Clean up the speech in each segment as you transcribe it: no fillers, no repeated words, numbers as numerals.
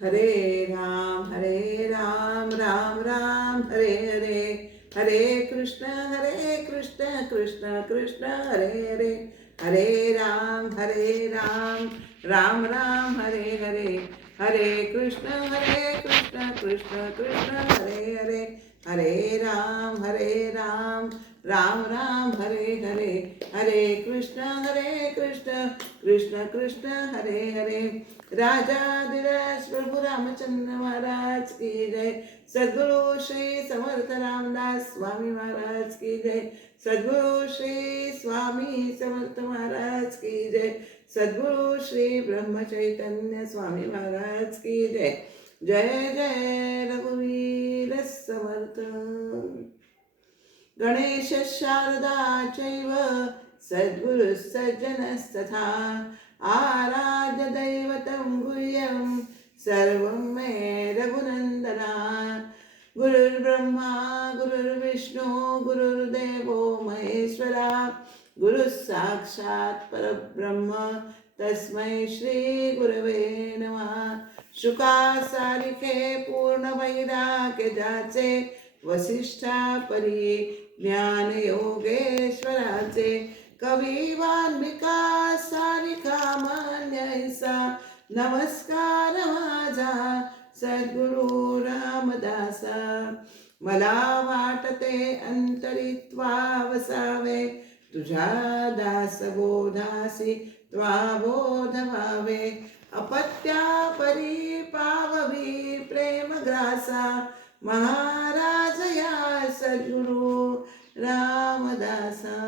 हरे राम राम राम हरे हरे, हरे कृष्ण कृष्ण कृष्ण हरे हरे, हरे राम राम राम हरे हरे, हरे कृष्ण कृष्ण कृष्ण हरे हरे, हरे राम राम राम हरे हरे, हरे कृष्ण कृष्ण कृष्ण हरे हरे। राजाधिराज प्रभु रामचंद्र महाराज की जय। सद्गुरु श्री समर्थ रामदास स्वामी महाराज की जय। सद्गुरु श्री स्वामी समर्थ महाराज की जय। सद्गुरु श्री ब्रह्म चैतन्य स्वामी महाराज की जय। जय जय रघुवीर समर्थ। गणेश शारदा चैव सद्गुरु सज्जनस्तथा आराध्य दैवतं गुह्यं सर्वं मे रघुनन्दना। गुरुर्ब्रह्मा गुरुर्विष्णु गुरुर्देवो महेश्वरा, गुरुः साक्षात् परब्रह्म तस्मै श्री गुरवे नमः। शुकासारिके पूर्ण वैराग्य जाचे, वसिष्ठा परी ज्ञान योगेश्वराचे, कवी वाल्मिका सारिका मान्यसा, नमस्कार माझा सद्गुरु रामदासा। मला वाटते अंतरित्वा वसावे, तुझ्या दास बोधासी त्वा बोध व्हावे। अपत्या परी पाववी प्रेम ग्रासा, महाराज या सद्गुरु रामदासा।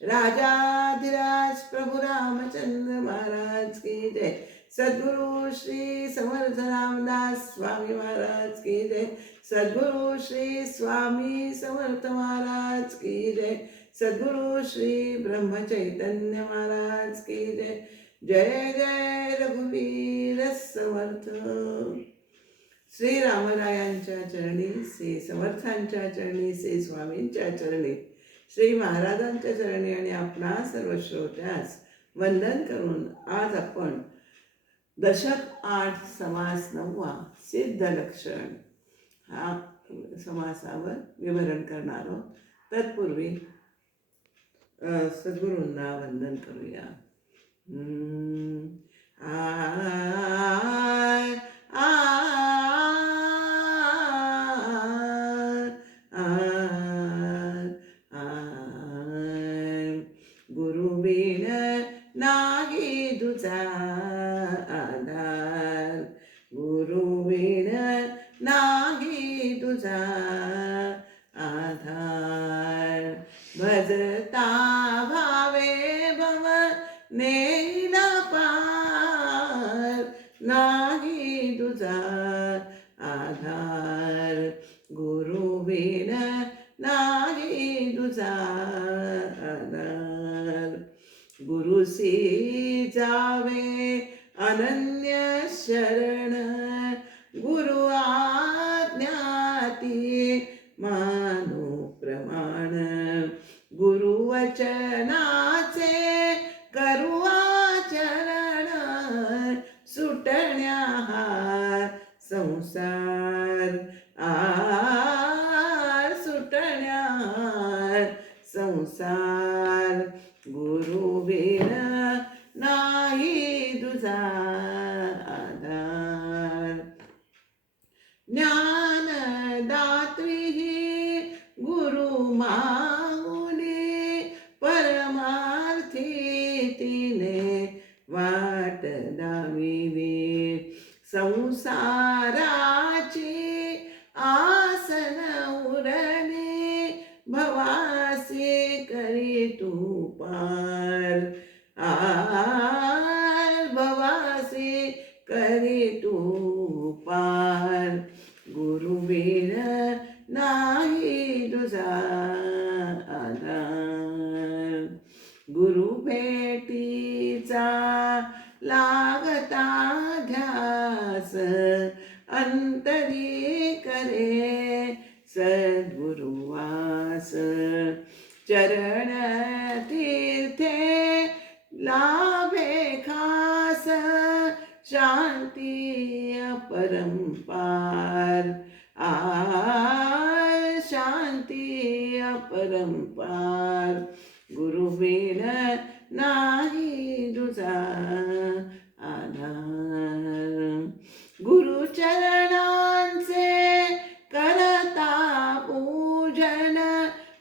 राजाधिराज प्रभु रामचंद्र महाराज की जय। सद्गुरु श्री समर्थ रामदास स्वामी महाराज की जय। सद्गुरु श्री स्वामी समर्थ महाराज की जय। सद्गुरु श्री ब्रह्म चैतन्य महाराज की जय। जय जय रघुवीर समर्थ। श्री रामरायांच्या चरणी, श्री समर्थांच्या चरणी, श्री स्वामींच्या चरणी, श्री महाराजांच्या चरणी आणि आपणा सर्व श्रोत्यास वंदन करून आज आपण दशक 8 समास 9 सिद्ध लक्षण हा समासावर विवरण करणार आहोत। तत्पूर्वी सद्गुरूंना वंदन करूया। गुरुविण नाही तुझा आधार, गुरुविण नाही तुझा आधार। भजता भावे भव नेला पार, नाही तुझा आधार, गुरुविण नाही तुझा आधार। गुरुसी जावे अनन्य शरण, गुरु आज्ञाती मानो प्रमाण। गुरु वचनाचे करू आचरण, सुटण्या हा संसार सुटण्या संसार। गुरुविण नाही तुझा आधार। ज्ञानदात्री गुरु माऊली, परमार्थी तिने वाट दाविली। संसाराची आसन उरली, भवासी करी तू पार। भवासी करी तू पार। गुरुविण नाही तुझा आधार। गुरु भेटीचा लागता ध्यास, अंतरी करे सद्गुरुवास। चरण तीर्थे लाभे खास, शांत अपरंपार, शांती अपरंपार, गुरु बिन नाही दुजा आधार. गुरु चरणांचे करता पूजन,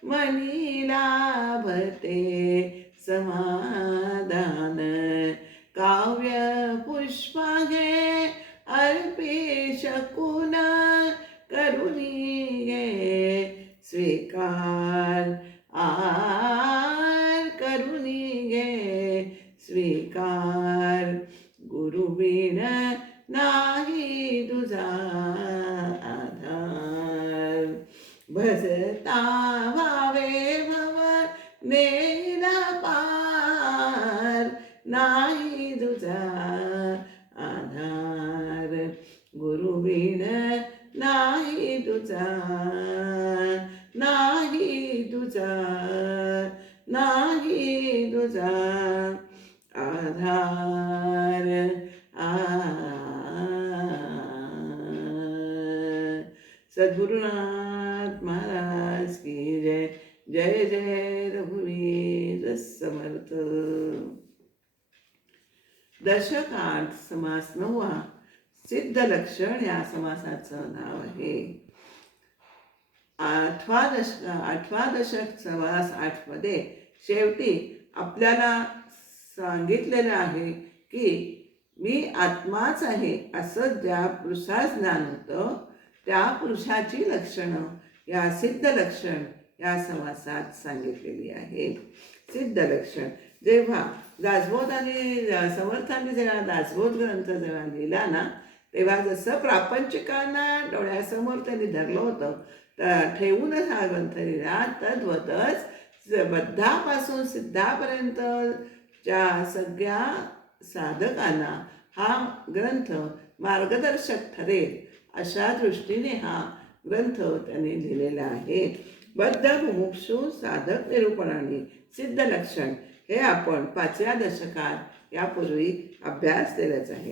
मनी लाभते समाधान. काव्य पुष्प घे अर्पे शकून, करुणी घे स्वीकार. करुणी घे स्वीकार. गुरु बिन नाही तुझा आधार. भजता भावे भव नेला पार, नाही तुझा आधार. गुरु बिन नाही तुझा, नाही तुझा, नाही तुझा आधार. सद्गुरुनाथ महाराज की जय. जय जय रघुवीर समर्थ. दशकार्थ समास 9वा. सिद्ध लक्षण या समासाचं नाव आहे. 8वा दशक समास 8 मध्ये शेवटी आपल्याला सांगितलेलं आहे की मी आत्माच आहे असं ज्या पुरुषास ज्ञान होतं, त्या पुरुषाची लक्षणं या सिद्ध लक्षण या समासात सांगितलेली आहेत. सिद्ध लक्षण जेव्हा दासबोधाने समर्थांनी जेव्हा दासबोध ग्रंथ जेव्हा लिहिला ना, तेव्हा जसं प्रापंचिकांना डोळ्यासमोर त्यांनी धरलं होतं, तर ठेवूनच हा ग्रंथ लिहिला, तद्वतच बद्धापासून सिद्धापर्यंतच्या सगळ्या साधकांना हा ग्रंथ मार्गदर्शक ठरेल अशा दृष्टीने हा ग्रंथ त्यांनी लिहिलेला आहे. बद्ध मुमुक्षु साधक निरूपणाने सिद्ध लक्षण हे आपण 5व्या दशकात यापूर्वी अभ्यासलेलंच आहे.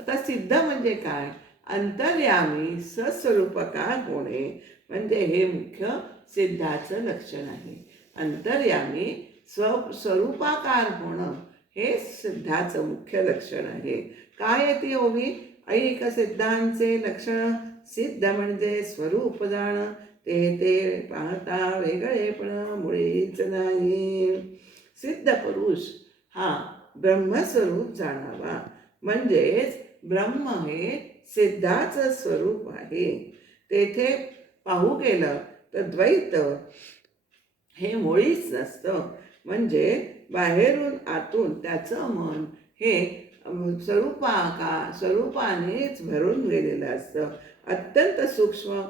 आता सिद्ध म्हणजे काय? अंतर्यामी सस्वरूपकार होणे म्हणजे हे मुख्य सिद्धाचं लक्षण आहे. अंतर्यामी स्वरूपाकार होणं हे सिद्धाचं मुख्य लक्षण आहे. काय येते ओवी? ऐक सिद्धांचे लक्षण. सिद्ध म्हणजे स्वरूप जाणं, ते पाहता वेगळेपण मुळीच नाही. सिद्ध पुरुष हा ब्रह्मस्वरूप जाणावा, म्हणजेच ब्रह्म हे सिद्धाचं स्वरूप आहे. तेथे पाहू गेलं तर द्वैत हे मुळीच नसतं, म्हणजे बाहेरून आतून त्याचं मन हे स्वरूपानेच भरून गेलेलं असतं. अत्यंत सूक्ष्म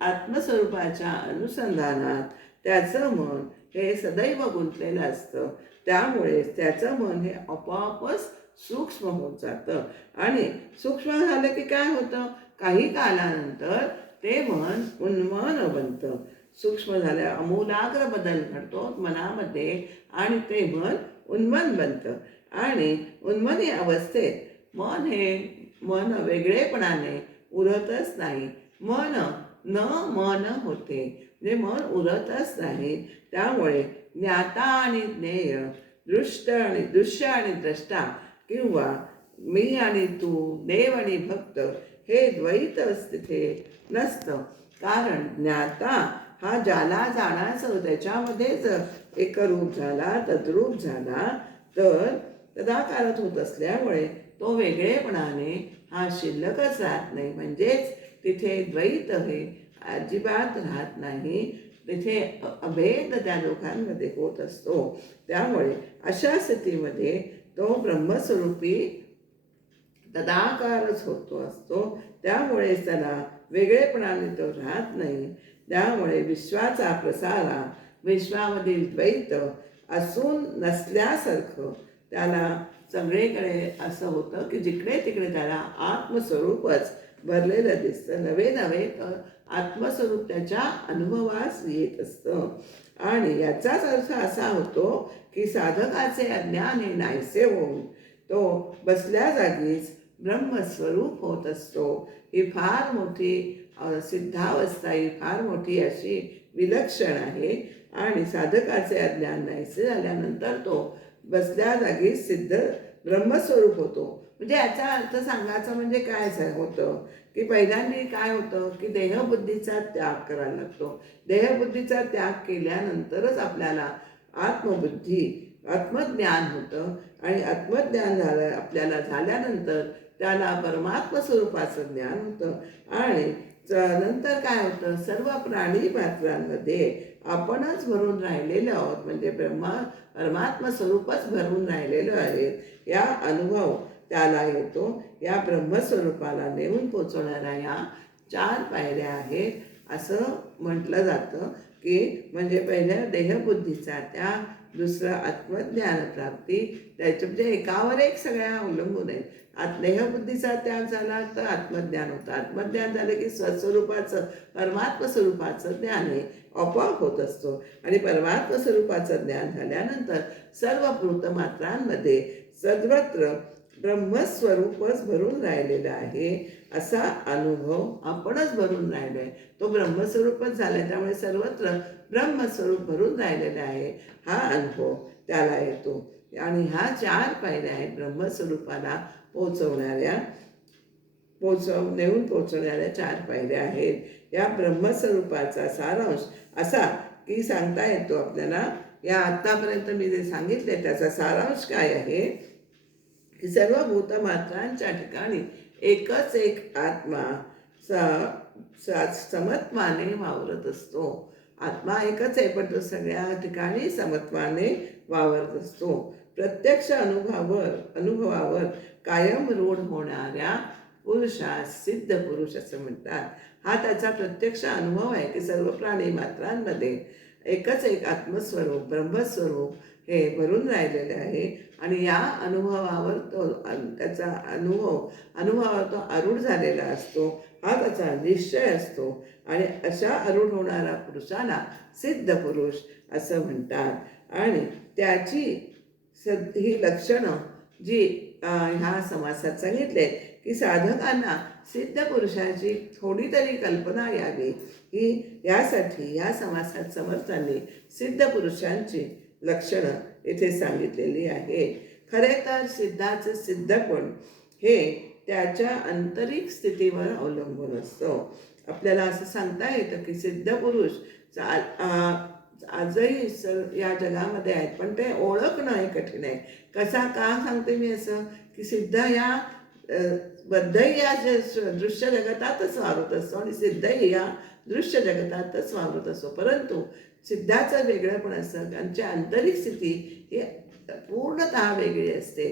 आत्मस्वरूपाच्या अनुसंधानात त्याचं मन हे सदैव गुंतलेलं असतं. त्यामुळे त्याचं मन हे आपोआपच सूक्ष्म होत जातं. आणि सूक्ष्म झालं की काय होतं? काही कालानंतर ते मन उन्मन बनतं. सूक्ष्म झाल्या आमूलाग्र बदल घडतो मनामध्ये आणि ते मन उन्मन बनतं. आणि उन्मनी अवस्थेत मन वेगळेपणाने उरतच नाही. मन होते, म्हणजे मन उरतच नाही. त्यामुळे ज्ञाता आणि ज्ञेय, दृश्य आणि द्रष्टा, किंवा मी आणि तू, देव आणि भक्त हे द्वैतच तिथे नसतं. कारण ज्ञाता हा ज्याला जाणायचं त्याच्यामध्येच एकरूप झाला, तद्रूप झाला, तर तदाकारत होत असल्यामुळे तो वेगळेपणाने हा शिल्लकच राहत नाही. म्हणजेच तिथे द्वैत हे अजिबात राहत नाही. तिथे अभेद त्या लोकांमध्ये होत असतो. त्यामुळे अशा स्थितीमध्ये तो ब्रह्मस्वरूपी तदाकारच होतो असतो. त्यामुळे त्याला वेगळेपणाने तो राहत नाही. त्यामुळे विश्वाचा प्रसारा, विश्वामधील द्वैत असून नसल्यासारखं त्याला सगळीकडे असं होतं की जिकडे तिकडे त्याला आत्मस्वरूपच भरलेलं दिसतं. नवे तर आत्मस्वरूप त्याच्या अनुभवास येत असतं. आणि याचाच अर्थ असा होतो की साधकाचे अज्ञान हे नाहीसे होऊन तो बसल्या जागीच ब्रह्मस्वरूप होत असतो. ही फार मोठी सिद्धावस्था, ही फार मोठी अशी विलक्षण आहे. आणि साधकाचे अज्ञान नाहीसे झाल्यानंतर तो बसल्या जागी सिद्ध ब्रह्मस्वरूप होतो. म्हणजे याचा अर्थ सांगायचा म्हणजे काय होतं की पहिल्यांदा काय होतं की देहबुद्धीचा त्याग करायला लागतो. देहबुद्धीचा त्याग केल्यानंतरच आपल्याला आत्मबुद्धी आत्मज्ञान होतं. आणि आत्मज्ञान आपल्याला झाल्यानंतर त्याला परमात्म स्वरूपाचं ज्ञान होतं. आणि नंतर काय होतं, सर्व प्राणी मात्रांमध्ये आपणच भरून राहिलेलो आहोत. म्हणजे परमात्मा स्वरूपच भरून राहिलेलो आहे या अनुभव त्याला येतो. या ब्रह्मस्वरूपाला नेऊन पोचवणाऱ्या या 4 पायऱ्या आहेत असं म्हटलं जातं. की म्हणजे पहिल्या देहबुद्धीचा त्याग, दुसरं आत्मज्ञान प्राप्ती. त्याच्या म्हणजे एकावर एक सगळ्या अवलंबून आहेत. देहबुद्धीचा त्याग झाला तर आत्मज्ञान होतं. आत्मज्ञान झालं की स्वस्वरूपाचं परमात्म स्वरूपाचं ज्ञान हे आपोआप होत असतो. आणि परमात्म स्वरूपाचं ज्ञान झाल्यानंतर सर्व भूतमात्रांमध्ये सर्वत्र ब्रह्मस्वरूपच भरून राहिलेलं आहे असा अनुभव आपणच भरून राहिलो आहे. तो ब्रह्मस्वरूपच झाला आहे, त्यामुळे सर्वत्र ब्रह्मस्वरूप भरून राहिलेला आहे हा अनुभव त्याला येतो. आणि ह्या 4 पायऱ्या आहेत ब्रह्मस्वरूपाला नेऊन पोचवणाऱ्या 4 पायऱ्या आहेत. या ब्रह्मस्वरूपाचा सारांश असा की सांगता येतो आपल्याला. या आत्तापर्यंत मी जे सांगितले त्याचा सारांश काय आहे की सर्व भूतमात्रांच्या ठिकाणी एकच एक आत्मा समत्वाने वावरत असतो. आत्मा एकच आहे पण तो सगळ्या ठिकाणी समत्वाने वावरत असतो. प्रत्यक्ष अनुभवावर कायम रूढ होणाऱ्या पुरुषास सिद्ध पुरुष असं म्हणतात. हा त्याचा प्रत्यक्ष अनुभव आहे की सर्व प्राणी मात्रांमध्ये एकच एक आत्मस्वरूप ब्रह्मस्वरूप हे भरून राहिलेले आहे. आणि या अनुभवावर तो त्याचा अनुभवावर तो आरूढ झालेला असतो. हा त्याचा निश्चय असतो. आणि अशा आरूढ होणारा पुरुषाला सिद्ध पुरुष असं म्हणतात. आणि त्याची ही लक्षणं जी ह्या समासात सांगितले की साधकांना सिद्ध पुरुषाची थोडी तरी कल्पना यावी ही यासाठी या समासात समर्थांनी सिद्ध पुरुषांची लक्षणं इथे सांगितलेली आहेत. खरे तर सिद्धाचं सिद्धपण हे त्याच्या आंतरिक स्थितीवर अवलंबून असतं. आपल्याला असं सांगता येतं की सिद्ध पुरुष आजही या जगामध्ये आहेत पण ते ओळखणं हे कठीण आहे. का सांगते मी असं की सिद्ध या बद्धही या दृश्य जगतातच वावरत असतो आणि सिद्धही या दृश्य जगतातच वावरत असतो. परंतु सिद्धाचं वेगळंपण असतं. त्यांची आंतरिक स्थिती ही पूर्णतः वेगळी असते.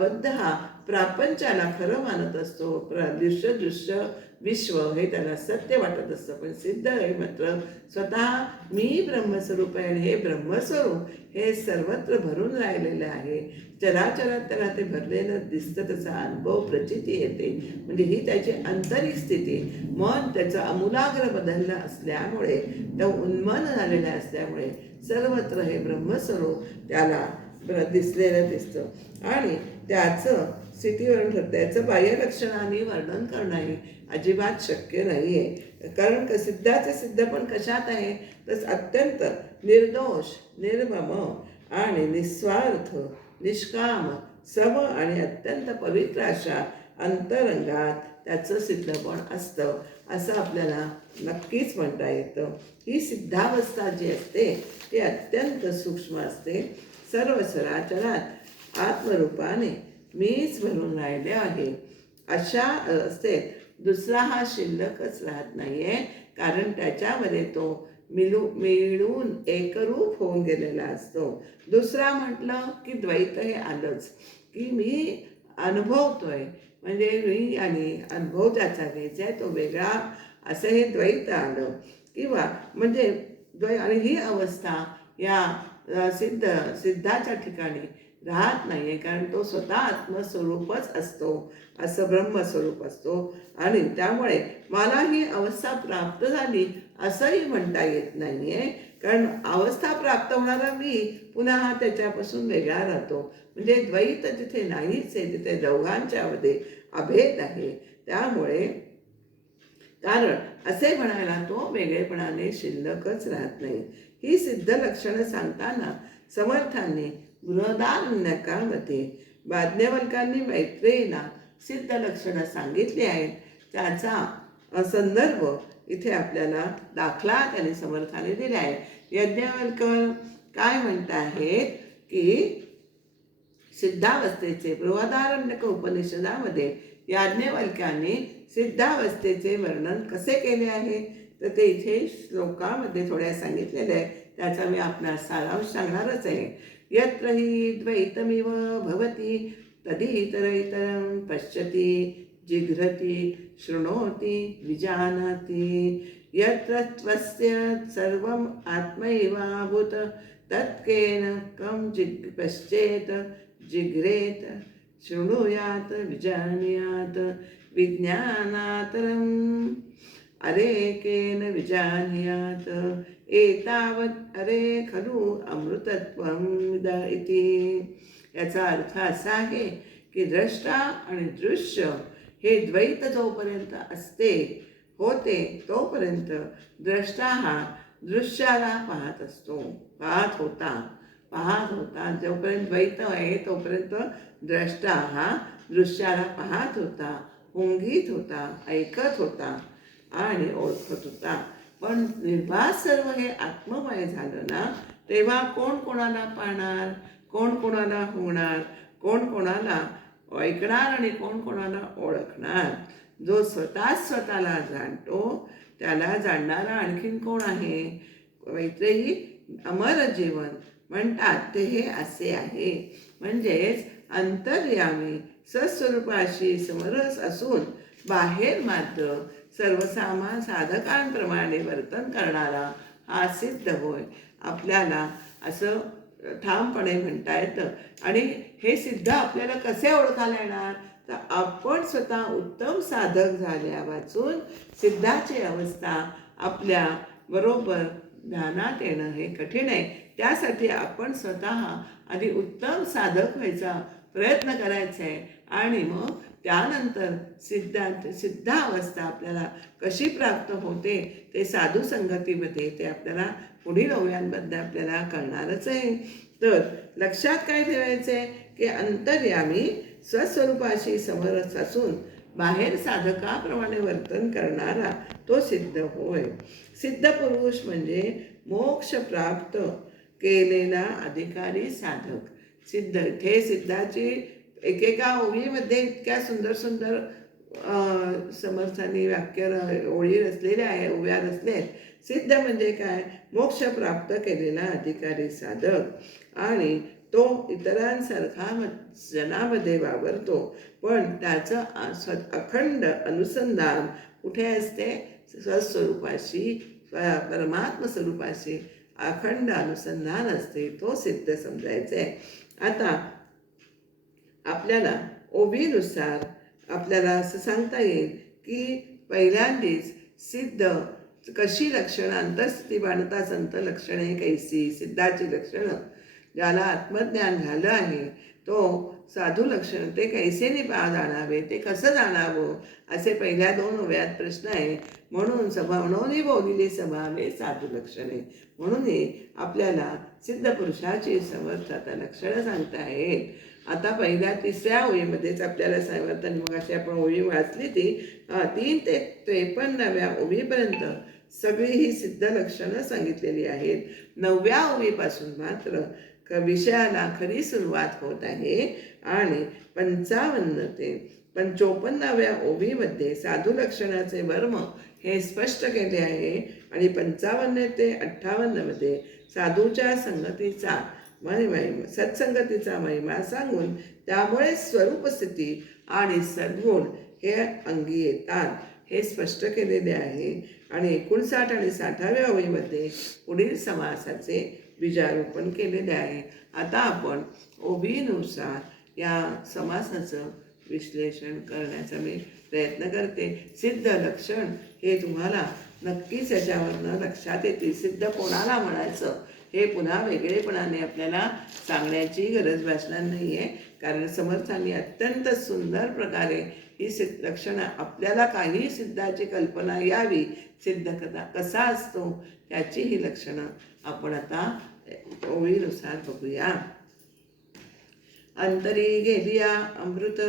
बद्ध हा प्रापंचाला खरं मानत असतो. दृश्य विश्व हे त्याला सत्य वाटत असतं. पण सिद्ध हे मात्र स्वतः मी ब्रह्मस्वरूप आहे आणि हे ब्रह्मस्वरूप हे सर्वत्र भरून राहिलेलं आहे. चराचरात त्याला ते भरलेलं दिसतं. त्याचा अनुभव प्रचिती येते. म्हणजे ही त्याची आंतरिक स्थिती. मन त्याचं आमूलाग्र बदललं असल्यामुळे तो उन्मन झालेलं असल्यामुळे सर्वत्र हे ब्रह्मस्वरूप त्याला दिसलेलं दिसतं. आणि त्याचं स्थितीवरून ठरतं. त्याचं बाह्यलक्षणाने वर्णन करणंही अजिबात शक्य नाही आहे. कारण सिद्धाचे सिद्धपण कशात आहे तर अत्यंत निर्दोष निर्मम आणि निस्वार्थ निष्काम सम आणि अत्यंत पवित्र अशा अंतरंगात त्याचं सिद्धपण असतं असं आपल्याला नक्कीच म्हणता येतं. ही सिद्धावस्था जी असते ती अत्यंत सूक्ष्म असते. सर्व चराचरात आत्मरूपाने मीच भरून राहिले आहे अशा अवस्थेत दुसरा हा शिल्लकच राहत नाही आहे. कारण त्याच्यामध्ये तो मिळून एकरूप होऊन गेलेला असतो. दुसरा म्हटलं की द्वैत हे आलंच की मी अनुभवतोय म्हणजे मी आणि अनुभव त्याचा घ्यायचा आहे तो वेगळा असं हे द्वैत आलं. किंवा म्हणजे आणि ही अवस्था या सिद्धाच्या ठिकाणी राहत नाही आहे, कारण तो स्वतः आत्मस्वरूपच असतो, असं ब्रह्मस्वरूप असतो. आणि त्यामुळे मला ही अवस्था प्राप्त झाली असंही म्हणता येत नाही आहे, कारण अवस्था प्राप्त होणारा मी पुन्हा त्याच्यापासून वेगळा राहतो. म्हणजे द्वैत जिथे नाहीच आहे, तिथे दोघांच्यामध्ये अभेद आहे. त्यामुळे कारण असे म्हणायला तो वेगळेपणाने शिल्लकच राहत नाही. ही सिद्ध लक्षणं सांगताना समर्थांनी बृहदारण्यकामध्ये याज्ञवल्क्यांनी मैत्रेयीला सिद्ध लक्षणं सांगितली आहेत. त्याचा संदर्भ इथे आपल्याला दाखला त्यांनी समर्थाने दिला आहे. याज्ञवल्क काय म्हणत आहेत की सिद्धावस्थेचे बृहदारण्यक उपनिषदामध्ये याज्ञवल्क्यांनी सिद्धावस्थेचे वर्णन कसे केले आहे तर ते इथे श्लोकामध्ये थोड्या सांगितलेले आहे. त्याचा मी आपणास सारांश सांगणारच आहे. यत्र हि द्वैतमिव भवति तदितरैतरं पश्यति जिघ्रति शृणोति विजानाति यत्र त्वस्य सर्वम् आत्मैवाभूत तत्केन कं पश्येत जिघ्रेत शृणुयात विजानीयात विज्ञानातरम् अरेकेन विजानीयात एतावत् अरे खलु अमृतत्वं इति. याचा अर्थ असा आहे की द्रष्टा आणि दृश्य हे द्वैत जोपर्यंत असते होते तोपर्यंत द्रष्टा हा दृश्याला पाहत असतो, पाहत होता जोपर्यंत द्वैत आहे तोपर्यंत द्रष्टा हा दृश्याला पाहत होता, हुंगीत होता, ऐकत होता आणि ओळखत होता. पण निर्वात सर्व हे आत्ममय झालं ना तेव्हा कोण कोणाला पाहणार, कोण कोणाला होणार, कोण कोणाला ऐकणार आणि कोण कोणाला ओळखणार. जो स्वतःला जाणतो त्याला जाणणारा आणखीन कोण आहे. मैत्रेयी अमर जीवन म्हणतात ते हे असे आहे. म्हणजेच अंतर्यामी सस्वरूपाशी समरस असून बाहेर मात्र सर्वसामान्य साधकांप्रमाणे वर्तन करणारा हा सिद्ध होय. आपल्याला असं ठामपणे म्हणता येतं. आणि हे सिद्ध आपल्याला कसे ओळखायला येणार तर आपण स्वतः उत्तम साधक झाल्या वाचून सिद्धाची अवस्था आपल्या बरोबर ध्यानात येणं हे कठीण आहे. त्यासाठी आपण स्वतः आधी उत्तम साधक व्हायचा प्रयत्न करायचा आहे आणि मग त्यानंतर सिद्धावस्था आपल्याला कशी प्राप्त होते ते साधू संगतीमध्ये ते आपल्याला पुढील ओव्यांमध्ये आपल्याला कळणारच आहे. तर लक्षात काय ठेवायचं आहे की अंतर्यामी स्वस्वरूपाशी समरस असून बाहेर साधकाप्रमाणे वर्तन करणारा तो सिद्ध होय. सिद्ध पुरुष म्हणजे मोक्ष प्राप्त केलेला अधिकारी साधक. हे सिद्धाची एकेका ओळीमध्ये इतक्या सुंदर सुंदर समर्थांनी वाक्य ओळी रचलेल्या आहे, ओव्या रचलेत. सिद्ध म्हणजे काय, मोक्ष प्राप्त केलेला अधिकारी साधक आणि तो इतरांसारखा जनामध्ये वावरतो. पण त्याचं अखंड अनुसंधान कुठे असते, स्वस्वरूपाशी परमात्म स्वरूपाशी अखंड अनुसंधान असते. तो सिद्ध समजायचे. आता आपल्याला ओबीनुसार आपल्याला असं सांगता येईल की पहिल्यांदीच सिद्ध कशी लक्षणं, अंतस्थिती बाणता संत लक्षणे कैसी, सिद्धाची लक्षणं. ज्याला आत्मज्ञान झालं आहे तो साधू लक्षण ते कैसेने जाणावे, ते कसं जाणावं असे पहिल्या 2 ओव्यात प्रश्न आहे. म्हणून म्हणूनही बोलिले स्वभावे साधू लक्षणे. म्हणूनही आपल्याला सिद्ध पुरुषाची समर्थता लक्षणं सांगता आहेत. आता पहिल्या 3ऱ्या ओळीमध्येच आपल्याला समर्थन मग अशी आपण ओळी वाचली ती 3 ते 53व्या ओळीपर्यंत सगळी ही सिद्ध लक्षणं सांगितलेली आहेत. 9व्या ओळीपासून मात्र विषयाला खरी सुरुवात होत आहे आणि 55 ते 55व्या ओळीमध्ये साधू लक्षणाचे वर्म हे स्पष्ट केले आहे आणि 55 ते 58 मध्ये साधूच्या संगतीचा सत्संगतीचा महिमा सांगून त्यामुळे स्वरूपस्थिती आणि सद्गुण हे अंगी येतात हे स्पष्ट केलेले आहे. आणि 59 आणि 60व्या ओळीमध्ये पुढील समासाचे बीजारोपण केलेले आहे. आता आपण ओबीनुसार या समासाचं विश्लेषण करण्याचा मी प्रयत्न करते. सिद्ध लक्षण हे तुम्हाला नक्कीच याच्यावरनं लक्षात येतील. सिद्ध कोणाला म्हणायचं हे पुन्हा वेगळेपणाने आपल्याला सांगण्याची गरज भासणार नाही आहे, कारण समर्थांनी अत्यंत सुंदर प्रकारे ही लक्षणं आपल्याला काही सिद्धाची कल्पना यावी, सिद्ध कसा असतो त्याची ही लक्षणं आपण आता ओळीनुसार बघूया. अंतरी गेलिया अमृत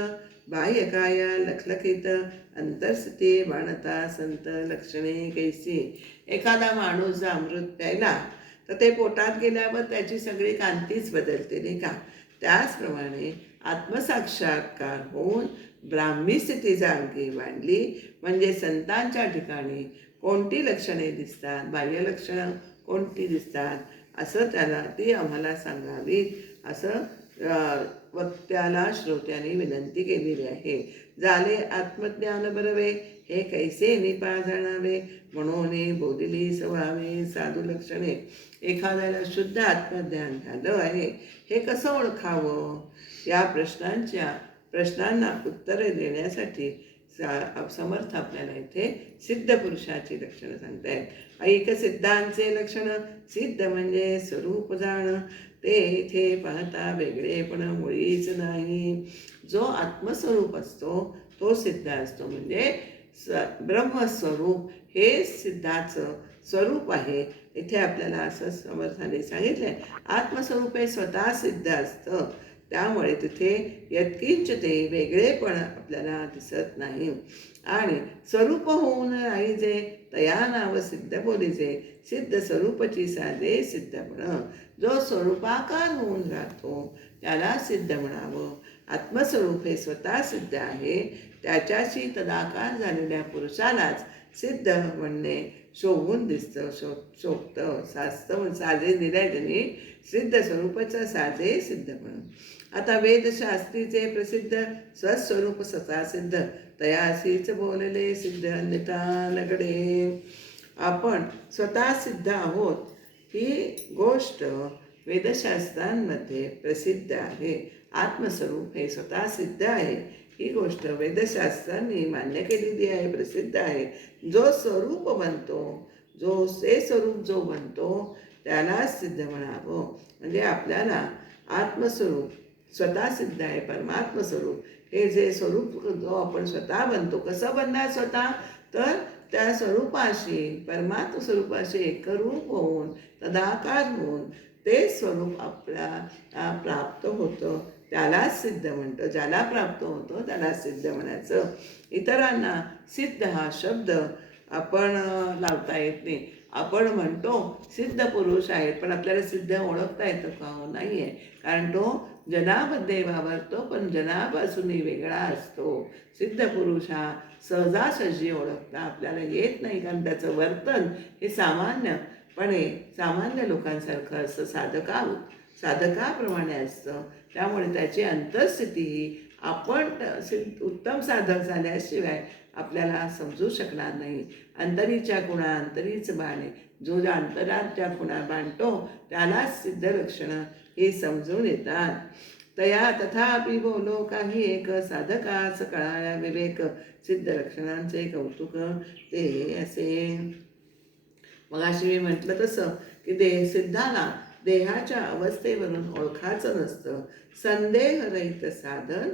बाह्यकाया लखलखित अंतर्स्थिती बाणता संत लक्षणे कैसी. एखादा माणूस जर अमृत प्यायला तर ते पोटात गेल्यावर त्याची सगळी कांतीच बदलते, नाही का? त्याचप्रमाणे आत्मसाक्षात्कार होऊन ब्राह्मी स्थिती जाणकी मांडली म्हणजे संतांच्या ठिकाणी कोणती लक्षणे दिसतात, बाह्य लक्षणं कोणती दिसतात, असं त्याला ती आम्हाला सांगावीत, असं वक्त्याला श्रोत्याने विनंती केलेली आहे. झाले आत्मज्ञान बरवे हे कैसे निपा जाणावे, म्हणून बोधिली सवावे साधू लक्षणे. एखाद्याला शुद्ध आत्मज्ञान झालं आहे हे कसं ओळखावं, या प्रश्नांना उत्तरे देण्यासाठी समर्थ आपल्याला इथे सिद्ध पुरुषाची लक्षणं सांगतायत. ऐक सिद्धांचे लक्षणं. सिद्ध म्हणजे स्वरूप जाण, ते इथे पाहता वेगळेपण मुळीच नाही. जो आत्मस्वरूप असतो तो सिद्ध असतो, म्हणजे ब्रह्मस्वरूप हे सिद्धाचं स्वरूप आहे. इथे आपल्याला असं समर्थाने सांगितलं आहे. आत्मस्वरूप हे स्वतः सिद्ध असतं, त्यामुळे तिथे यत्किंचिते वेगळेपण आपल्याला दिसत नाही. आणि स्वरूप होऊन राहिजे तया नाव सिद्ध बोलीचे, सिद्ध स्वरूपची साधे सिद्धपण. जो स्वरूपाकार होऊन राहतो त्याला सिद्ध म्हणावं. आत्मस्वरूप हे स्वतः सिद्ध आहे, त्याच्याशी तदाकार झालेल्या पुरुषालाच सिद्ध म्हणणे शोभून दिसतं, शोभतं, साजतं. साजे दिलंय त्यांनी सिद्ध स्वरूपाचं साजे सिद्ध म्हणून. आता वेदशास्त्रीचे प्रसिद्ध स्वस्वरूप स्वतः सिद्ध, तयासीच बोलले सिद्ध अन्यथा नगडे. आपण स्वतः सिद्ध आहोत ही गोष्ट वेदशास्त्रांमध्ये प्रसिद्ध आहे. आत्मस्वरूप हे स्वतः सिद्ध आहे ही गोष्ट वेदशास्त्रांनी मान्य केलेली आहे, प्रसिद्ध आहे. जो स्वरूप बनतो, जो स्वरूप जो बनतो त्यालाच सिद्ध म्हणावं. म्हणजे आपल्याला आत्मस्वरूप स्वतः सिद्ध आहे, परमात्मस्वरूप हे जे स्वरूप जो आपण स्वतः बनतो. कसं बनणार स्वतः, तर त्या स्वरूपाशी परमात्म स्वरूपाशी एकरूप होऊन तदाकार होऊन ते स्वरूप आपल्याला प्राप्त होतं, त्यालाच सिद्ध म्हणतं. ज्याला प्राप्त होतं त्याला सिद्ध म्हणायचं. इतरांना सिद्ध हा शब्द आपण लावता येत नाही. आपण म्हणतो सिद्ध पुरुष आहेत, पण आपल्याला सिद्ध ओळखता येतं का? नाही आहे, कारण तो जनामध्ये वावरतो पण जनापासूनही वेगळा असतो. सिद्ध पुरुष हा सहजासहजी ओळखता आपल्याला येत नाही, कारण त्याचं वर्तन हे सामान्य लोकांसारखं असतं, साधकाप्रमाणे असतं. त्यामुळे त्याची अंतर्स्थिती ही आपण उत्तम साधक झाल्याशिवाय आपल्याला समजू शकणार नाही. अंतरीच्या खुणा अंतरीच बाणे, जो अंतराच्या खुणा बांधतो त्यालाच सिद्ध लक्षणं ही समजून येतात. तया तथापि बोलो काही एक साधकाच कळाया विवेक, सिद्ध लक्षणांचे कौतुक ते असे. मग अशी मी म्हटलं तसं की सिद्धाला देहाच्या अवस्थेवरून ओळखायचं नसतं. संदेहरहित साधन,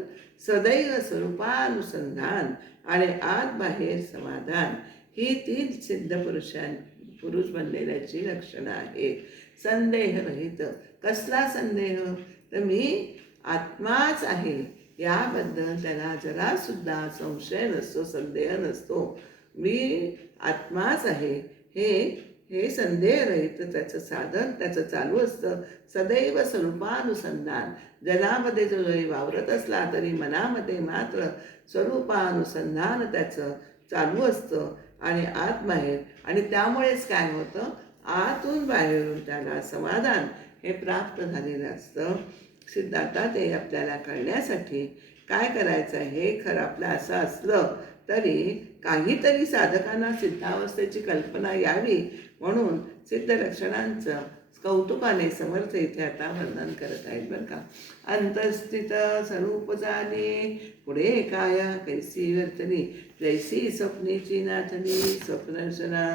सदैव स्वरूपानुसंधान आणि आत बाहेर समाधान ही तीन सिद्ध पुरुष बनलेल्याची लक्षणं आहेत. संदेहरहित. कसला संदेह, तर मी आत्माच आहे याबद्दल त्याला जरासुद्धा संशय नसतो, संदेह नसतो. मी आत्माच आहे हे संदेहरहित त्याचं साधन त्याचं चालू असतं. सदैव स्वरूपानुसंधान. जनामध्ये जो वावरत असला तरी मनामध्ये मात्र स्वरूपानुसंधान त्याचं चालू असतं आणि आत बाहेर. आणि त्यामुळेच काय होतं, आतून बाहेरून त्याला समाधान हे प्राप्त झालेलं असतं. सिद्धार्था ते आपल्याला कळण्यासाठी काय करायचं हे खरं आपलं असं असलं तरी काहीतरी साधकांना सिद्धावस्थेची कल्पना यावी म्हणून सिद्ध लक्षणांचं कौतुकाने समर्थ इथे आता वर्णन करत आहेत बरं का. अंतस्थित स्वरूप झाली पुढे काया कैसी वर्तनी, जैसी स्वप्नीची नाथनी स्वप्नर्शना.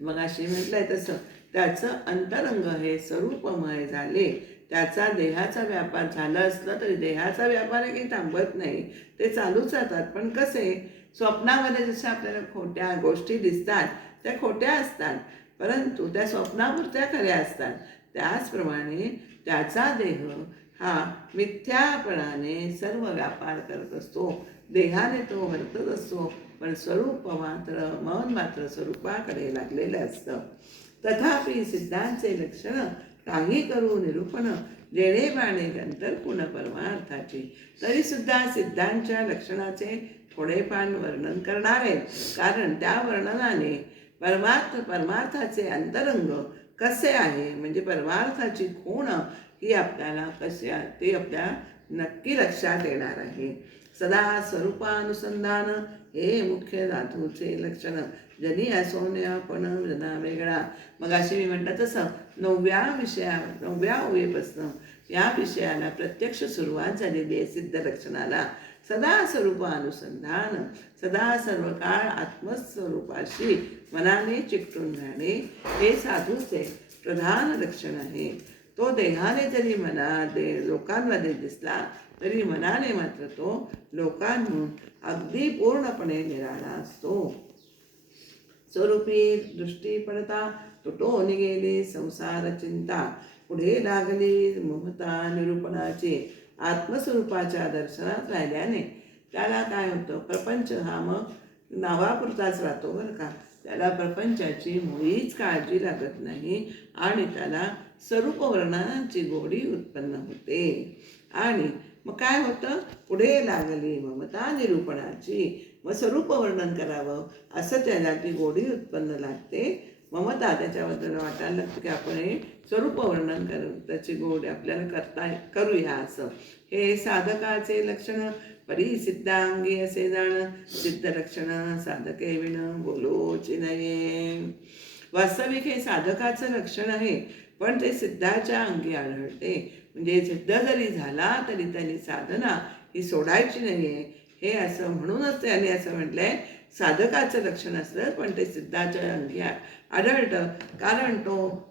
मग अशी म्हटलंय तसं त्याचं अंतरंग हे स्वरूपमय झाले. त्याचा देहाचा व्यापार झाला असला तरी देहाचा व्यापार काही थांबत नाही, ते चालूच राहतात. पण कसे स्वप्नामध्ये जसं आपल्याला खोट्या गोष्टी दिसतात त्या खोट्या असतात, परंतु त्या स्वप्नापुरत्या खऱ्या असतात. त्याचप्रमाणे त्याचा देह हा मिथ्यापणाने सर्व व्यापार करत असतो. देहाने तो वर्तत असतो, पण स्वरूप मात्र मन मात्र स्वरूपाकडे लागलेलं असतं. तथापि सिद्धांचे लक्षण काही करू निरूपण, जेणे बाणे गंतर्पुण परमार्थाची. तरीसुद्धा सिद्धांच्या लक्षणाचे थोडेफार वर्णन करणार आहे, कारण त्या वर्णनाने परमार्थाचे अंतरंग कसे आहे, म्हणजे परमार्थाची खूण ही आपल्याला कशी ते आपल्या नक्की लक्षात येणार आहे. सदा स्वरूपानुसंधान हे मुख्य धातूचे लक्षण. जनी असोने आपण जना वेगळा. मग अशी मी म्हटलं तसं 9व्या ओळीपासून या विषयाला प्रत्यक्ष सुरुवात झालेली आहे. सिद्ध लक्षणाला सदा स्वरूपानुसंधान, सदा सर्व काळ आत्मस्वरूपाशी मनाने चिकटून राहणे हे साधूचे प्रधान लक्षण आहे. तो देहाने जरी लोकांमध्ये दिसला तरी मनाने मात्र तो लोकांहून अगदी पूर्णपणे निराळा असतो. स्वरूपी दृष्टी पडता तुटून गेली संसार चिंता, पुढे लागली ममता निरूपणाची. आत्मस्वरूपाच्या दर्शनात राहिल्याने त्याला काय होतं, प्रपंच हा मग नावापुरताच राहतो बरं का. त्याला प्रपंचाची मुळीच काळजी लागत नाही आणि त्याला स्वरूप वर्णनाची गोडी उत्पन्न होते. आणि मग काय होतं, पुढे लागली ममता निरूपणाची. मग स्वरूप वर्णन करावं असं त्याला ती गोडी उत्पन्न लागते. ममता त्याच्याबद्दल वाटायला लागतं की आपण हे स्वरूप वर्णन करू, त्याची गोडी आपल्याला करूया असं. हे साधकाचे लक्षण परी सिद्धांगी असे जाण, सिद्ध लक्षण साधके विण बोलोची नये. वास्तविक हे साधकाचं लक्षण आहे, पण ते सिद्धाच्या अंगी आढळते. म्हणजे सिद्ध जरी झाला तरी त्यांनी साधना ही सोडायची नाही आहे, हे असं म्हणूनच त्याने असं म्हटलंय साधकाचं लक्षण असलं पण ते सिद्धाच्या अंगी आढळतं. कारण तो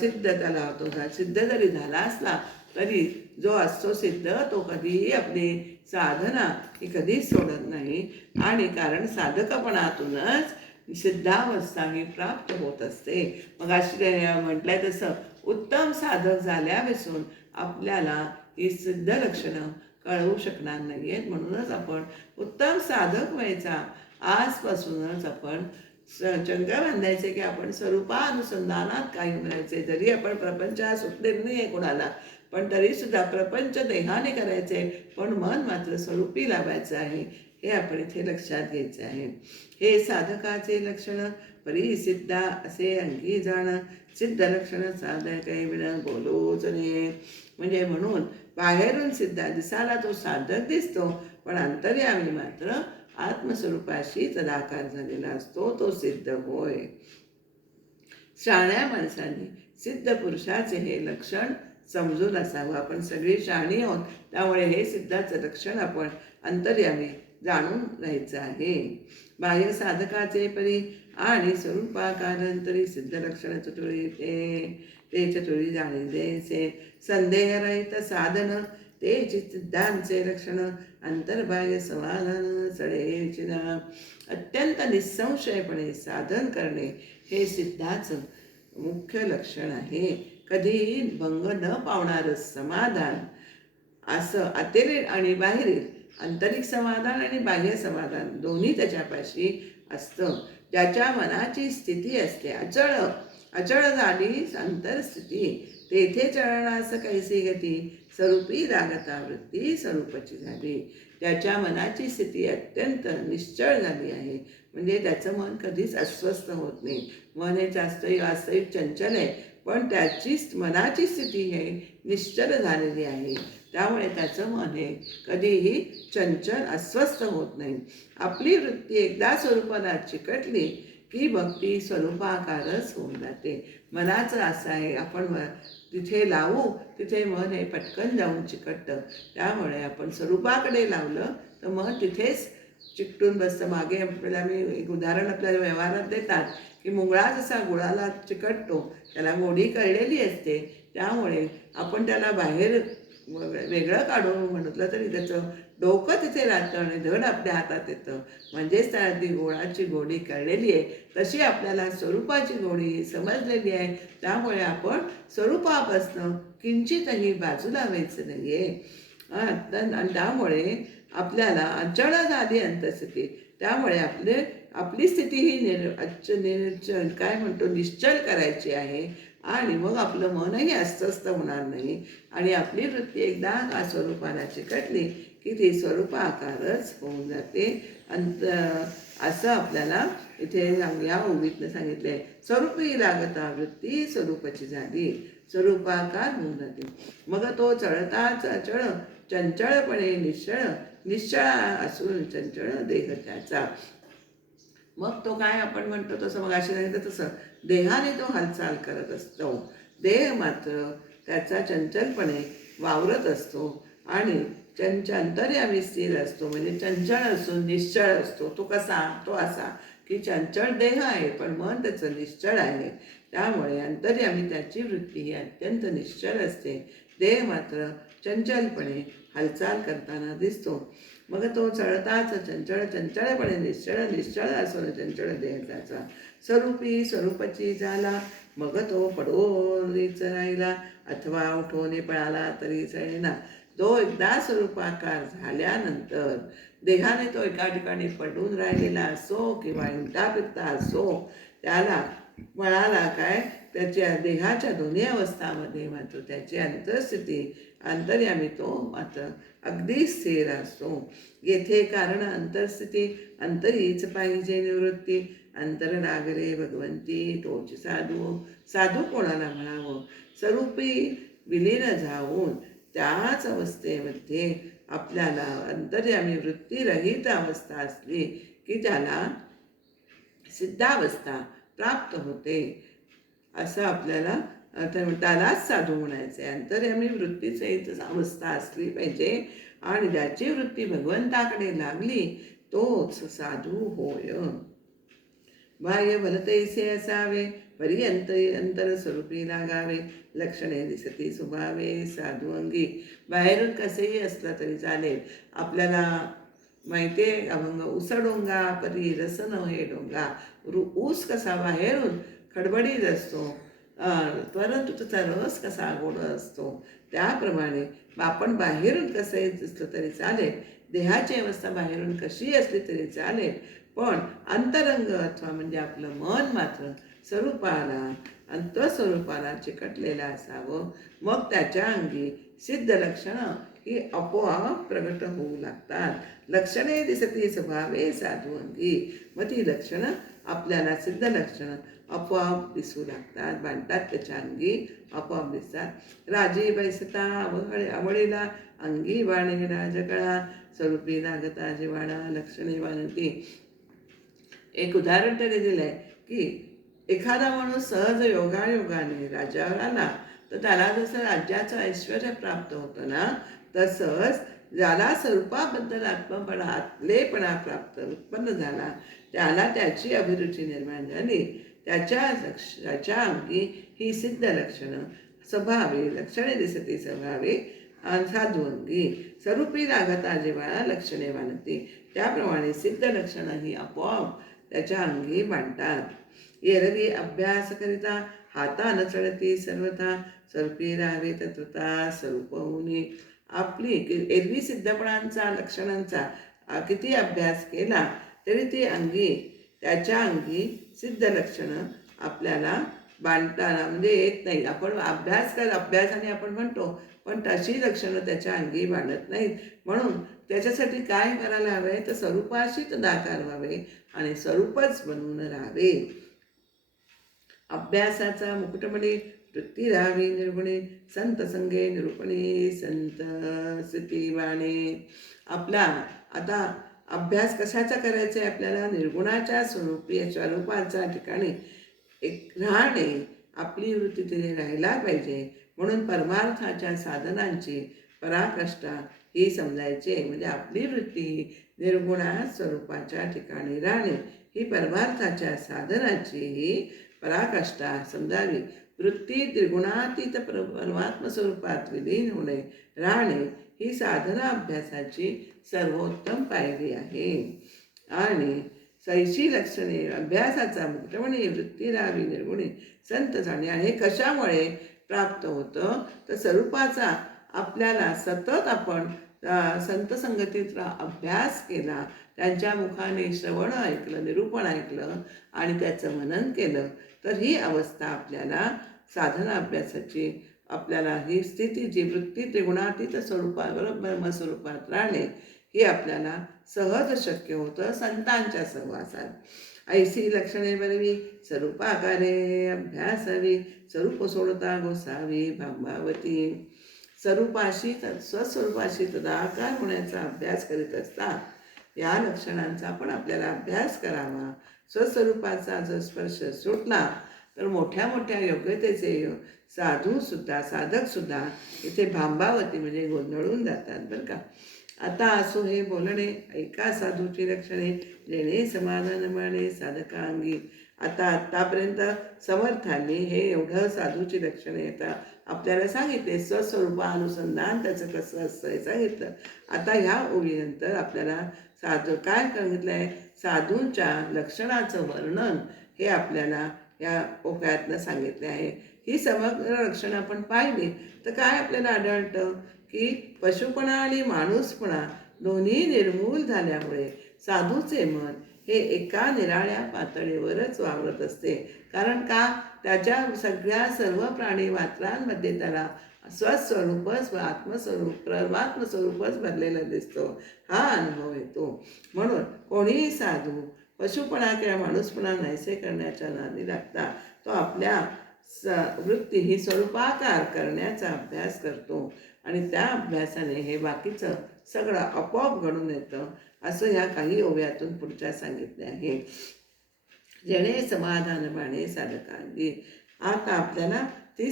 सिद्ध त्याला होतो, सिद्ध जरी झाला असला तरी जो असतो सिद्ध तो कधीही आपली साधना ही कधीच सोडत नाही. आणि कारण साधकपणातूनच सिद्धावस्था ही प्राप्त होत असते. मग अशी म्हटलंय तसं उत्तम साधक झाल्यापासून आपल्याला ही सिद्ध लक्षणं कळवू शकणार नाही आहेत. म्हणूनच आपण उत्तम साधक व्हायचा आजपासूनच आपण चंगा बांधायचे की आपण स्वरूपानुसंधानात कायम राहायचे. जरी आपण प्रपंचात सुटलेलं नाही आहे कोणाला, पण तरीसुद्धा प्रपंच देहाने करायचे, पण मन मात्र स्वरूपी लावायचं आहे, हे आपण इथे लक्षात घ्यायचं आहे. हे साधकाचे लक्षण परी सिद्धा असे अंगी जाण, सिद्ध लक्षण साधक विण बोलोच नये. म्हणजे म्हणून बाहेरून सिद्ध दिसायला तो साधक दिसतो, पण अंतर्यामी मात्र आत्मस्वरूपाशी तदाकार झालेला असतो, तो सिद्ध होय. शहाण्या माणसाने सिद्ध पुरुषाचे हे लक्षण समजून असावं. आपण सगळी शहाणी आहोत, त्यामुळे हे सिद्धाचं लक्षण आपण अंतर्यामी जाणून राहायचं आहे. बाह्य साधकाचे परी आणि स्वरूपाकारांतरी सिद्ध लक्षण चतुरी ते चतुरी जाणीचे. संदेहरहित साधन तेच सिद्धांचे लक्षण, अंतर्बाह्य समाधान सडेचिना. अत्यंत निसंशयपणे साधन करणे हे सिद्धाचं मुख्य लक्षण आहे. कधीही भंग न पावणारं समाधान, असं आंतरिक आणि बाहेरील, आंतरिक समाधान आणि बाह्य समाधान दोन्ही त्याच्यापाशी असतं. ज्याच्या मनाची स्थिती असते अचळ झाली अंतरस्थिती, तेथे चळणास कैसी गती, स्वरूपी लागता वृत्ती स्वरूपाची झाली. त्याच्या मनाची स्थिती अत्यंत निश्चळ झाली आहे, म्हणजे त्याचं मन कधीच अस्वस्थ होत नाही. मन हे जास्त वास्तविक चंचल आहे, पण त्याची मनाची स्थिती हे निश्चल झालेली आहे. त्यामुळे त्याचं मन हे कधीही चंचल अस्वस्थ होत नाही. आपली वृत्ती एकदा स्वरूपाला चिकटली की भक्ती स्वरूपाकारच होऊन जाते. मनाचं असं आहे, आपण तिथे लावू तिथे मन हे पटकन जाऊन चिकटतं. त्यामुळे आपण स्वरूपाकडे लावलं तर मन तिथेच चिकटून बसतं. मागे आपल्याला मी एक उदाहरण आपल्याला व्यवहारात देतात की मुंगळा जसा गुळाला चिकटतो, त्याला गोडी कळलेली असते, त्यामुळे आपण त्याला बाहेर वेगळं काढून म्हटलं तरी त्याचं डोकं तिथे राहतं आणि धड आपल्या हातात येतं. म्हणजेच त्याला ती गोळाची गोडी कळलेली आहे. तशी आपल्याला स्वरूपाची गोडी समजलेली आहे. त्यामुळे आपण स्वरूपापासनं किंचितही बाजूला व्हायचं नाही आहे. आणि त्यामुळे आपल्याला अचळ झाली अंतस्थिती. त्यामुळे आपली स्थिती ही काय म्हणतो निश्चल करायची आहे. आणि मग आपलं मनही अस्वस्थ होणार नाही आणि आपली वृत्ती एकदा का स्वरूपाला चिकटली की ती स्वरूपाकारच होऊन जाते. असं आपल्याला इथे या ओवीतनं सांगितलंय. स्वरूपी लागता वृत्ती स्वरूपाची झाली, स्वरूपाकार होऊन जाते. मग तो चळताच अचळ, चंचळपणे निश्चळ, निश्चळ असून चंचळ देह त्याचा. मग तो काय आपण म्हणतो तसं मग अशी सांगितलं तसं देहाने तो हालचाल करत असतो. देह मात्र त्याचा चंचलपणे वावरत असतो आणि अंतर्यामी स्थिर असतो. म्हणजे चंचल असून निश्चळ असतो. तो कसा? तो असा की चंचल देह आहे पण मन त्याचं निश्चळ आहे. त्यामुळे अंतर्यामी त्याची वृत्ती ही अत्यंत निश्चळ असते. देह मात्र चंचलपणे हालचाल करताना दिसतो. मग तो चळताच चंचळ, चंचळपणे निश्चळ, निश्चळ असून चंचळ देह त्याचा. स्वरूपी स्वरूपाची झाला, मग तो पडोरीच राहिला अथवा उठवणे पळाला तरी चळेना. तो एकदा स्वरूपाकार झाल्यानंतर देहाने तो एका ठिकाणी पडून राहिलेला असो किंवा उलटा फिरता असो, त्याला पळाला काय त्याच्या देहाच्या दोन्ही अवस्थामध्ये मात्र त्याची अंतरस्थिती अंतर्यामी तो मात्र अगदी स्थिर असतो. येथे कारण अंतरस्थिती अंतरीच पाहिजे निवृत्ती. अंतर नागरे भगवंती तोच साधू. साधू कोणाला म्हणावं? स्वरूपी विलीन जाऊन त्याच अवस्थेमध्ये आपल्याला अंतर्यामी वृत्तीरहित अवस्था असली की त्याला सिद्धावस्था प्राप्त होते. असं आपल्याला त्यालाच साधू म्हणायचं आहे. अंतर्यामी वृत्तीच अवस्था असली पाहिजे आणि ज्याची वृत्ती भगवंताकडे लागली तोच साधू होय. बाह्य भलतैसे असावे, पर्यंत अंतर स्वरूपी लागावे, लक्षणे दिसती स्वभावे साधू अंगी. बाहेरून कसेही असलं तरी चालेल. आपल्याला माहिती आहे अभंग उसडोंगा परी रस नव्हे डोंगा. ऊस कसा बाहेरून खडबडीत असतो परंतु त्याचा रस कसा गोड असतो, त्याप्रमाणे आपण बाहेरून कसंही दिसलं तरी चालेल, देहाची अवस्था बाहेरून कशी असली तरी चालेल, पण अंतरंग अथवा म्हणजे आपलं मन मात्र स्वरूपाला अंतस्वरूपाला चिकटलेलं असावं. मग त्याच्या अंगी सिद्ध लक्षणं ही आपोआप प्रगट होऊ लागतात. लक्षणे दिसती स्वभावे साधू अंगी. मग ती लक्षणं आपल्याला सिद्ध लक्षणं आपोआप दिसू लागतात, बांधतात त्याच्या अंगी आपोआप दिसतात. राजी बैसता आवळीला अंगी बाणे राजकळा, स्वरूपी लागता जिवाळा लक्षणे वानती. एक उदाहरण त्याने दिलं आहे की एखादा माणूस सहज योगायोगाने राज्यावर आला तर त्याला जसं राज्याचं ऐश्वर प्राप्त होतं ना, तसंच ज्याला स्वरूपाबद्दल आत्मपणा प्राप्त उत्पन्न झाला त्याला त्याची अभिरुची निर्माण झाली. त्याच्या अंगी ही सिद्ध लक्षणं स्वभावे लक्षणे दिसती स्वभावे साधू अंगी. स्वरूपी लागता जिव्हाळा लक्षणे मानती. त्याप्रमाणे सिद्ध लक्षणं ही आपोआप त्याच्या अंगी मांडतात. एरवी अभ्यास करिता हाता न चढती सर्वथा, स्वरूपी राहावे तत्वता स्वरूप होऊनी. आपली एरवी सिद्धपणांचा लक्षणांचा किती अभ्यास केला तरी ती त्याच्या अंगी सिद्ध लक्षणं आपल्याला बांधताना म्हणजे येत नाही. आपण अभ्यासाने आपण म्हणतो पण तशी लक्षणं त्याच्या अंगी बांधत नाहीत. म्हणून त्याच्यासाठी काय करायला हवे तर स्वरूपाशी तदाकार व्हावे आणि स्वरूपच बनवून राहावे. अभ्यासाचा मुकुटमणी वृत्ती राहावी निर्गुणी, संत संगे निरूपणी संत स्थिती वाणे. आपला आता अभ्यास कशाचा करायचा आहे आपल्याला? निर्गुणाच्या स्वरूपाच्या ठिकाणी एक राहणे, आपली वृत्ती तिथे राहायला पाहिजे. म्हणून परमार्थाच्या साधनांची पराकाष्ठा ही समजायची आहे. म्हणजे आपली वृत्ती निर्गुणा स्वरूपाच्या ठिकाणी राहणे ही परमार्थाच्या साधनाची ही पराकाष्ठा समजावी. वृत्ती त्रिगुणातीत परमात्म स्वरूपात विलीन होणे राहणे ही साधना अभ्यासाची सर्वोत्तम पायरी आहे. आणि सैशी लक्षणे अभ्यासाचा मुक्तपणे वृत्ती राहावी निर्गुणी संत जाणे. आणि हे कशामुळे प्राप्त होतं? तर स्वरूपाचा आपल्याला सतत आपण संत संगतीचा अभ्यास केला, त्यांच्या मुखाने श्रवण ऐकलं, निरूपण ऐकलं आणि त्याचं मनन केलं, तर ही अवस्था आपल्याला साधना अभ्यासाची आपल्याला ही स्थिती जी वृत्ती त्रिगुणातीत स्वरूपावर ब्रह्मस्वरूपात राहणे ही आपल्याला सहज शक्य होतं संतांच्या सहवासात. ऐसी लक्षणे बरवी स्वरूपाकारे अभ्यासावी, स्वरूप सोडता गोसावी भांबावती. स्वरूपाशी स्वस्वरूपाशी तदाकार होण्याचा अभ्यास करीत असतात या लक्षणांचा पण आपल्याला अभ्यास करावा. स्वस्वरूपाचा जर स्पर्श सुटला तर मोठ्या मोठ्या योग्यतेचे साधूसुद्धा साधकसुद्धा इथे भांबावती म्हणजे गोंधळून जातात बरं का. आता असो हे बोलणे ऐका साधूची लक्षणे, जेणे समाधान माने साधकांगी. आतापर्यंत समर्थांनी हे एवढं साधूची लक्षणे आता आपल्याला सांगितले, स्वस्वरूपानुसंधान त्याचं कसं असतं हे सांगितलं. आता ह्या ओळीनंतर आपल्याला साधू काय सांगितलं आहे? साधूंच्या लक्षणाचं वर्णन हे आपल्याला या ओव्यातनं सांगितले आहे. ही समग्र लक्षणं आपण पाहिली तर काय आपल्याला आढळतं की पशुपणा आणि माणूसपणा दोन्ही निर्मूल झाल्यामुळे साधूचे मन हे एका निराळ्या पातळीवरच वावरत असते. कारण का? त्याच्या सगळ्या सर्व प्राणी मात्रांमध्ये त्याला स्वस्वरूपच आत्मस्वरूप परमात्मस्वरूपच भरलेला दिसतो, हा अनुभव येतो. म्हणून कोणीही साधू पशुपणा किंवा माणूसपणा नाहीसे करण्याच्या नादी लागता तो आपल्या वृत्ती ही स्वरूपाकार करण्याचा अभ्यास करतो आणि त्या अभ्यासाने हे बाकीचं सगळं आपोआप घडून येतं असं ह्या काही ओव्यातून पुढच्या सांगितले आहे. जेणे समाधान माने साधकांगी. आता आपल्याला ती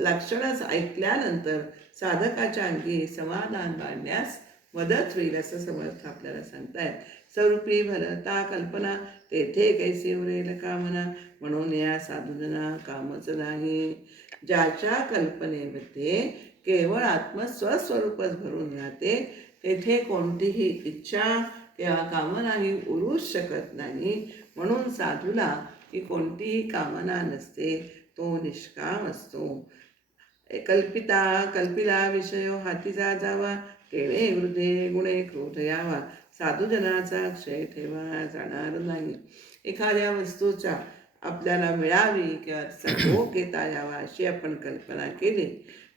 लक्षणं ऐकल्यानंतर साधकाच्या अंगी समाधान मांडण्यास मदत होईल असं समर्थ आपल्याला सांगतायत. स्वरूपी भरता कल्पना तेथे कैसे उरेल कामना, म्हणून या साधूजना कामच नाही. ज्याच्या कल्पनेमध्ये केवळ स्वस्वरूपच भरून राहते तेथे कोणतीही इच्छा किंवा कामना ही उरूच शकत नाही. म्हणून साधूला ही कोणतीही कामना नसते, तो निष्काम असतो. कल्पिला विषय हातीचा जावा, तेणे वृद्धे गुणे क्रोध यावा, साधूजनाचा क्षय ठेवा जाणार नाही. एखाद्या वस्तूचा आपल्याला मिळावी किंवा तिचा भोग घेता यावा अशी आपण कल्पना केली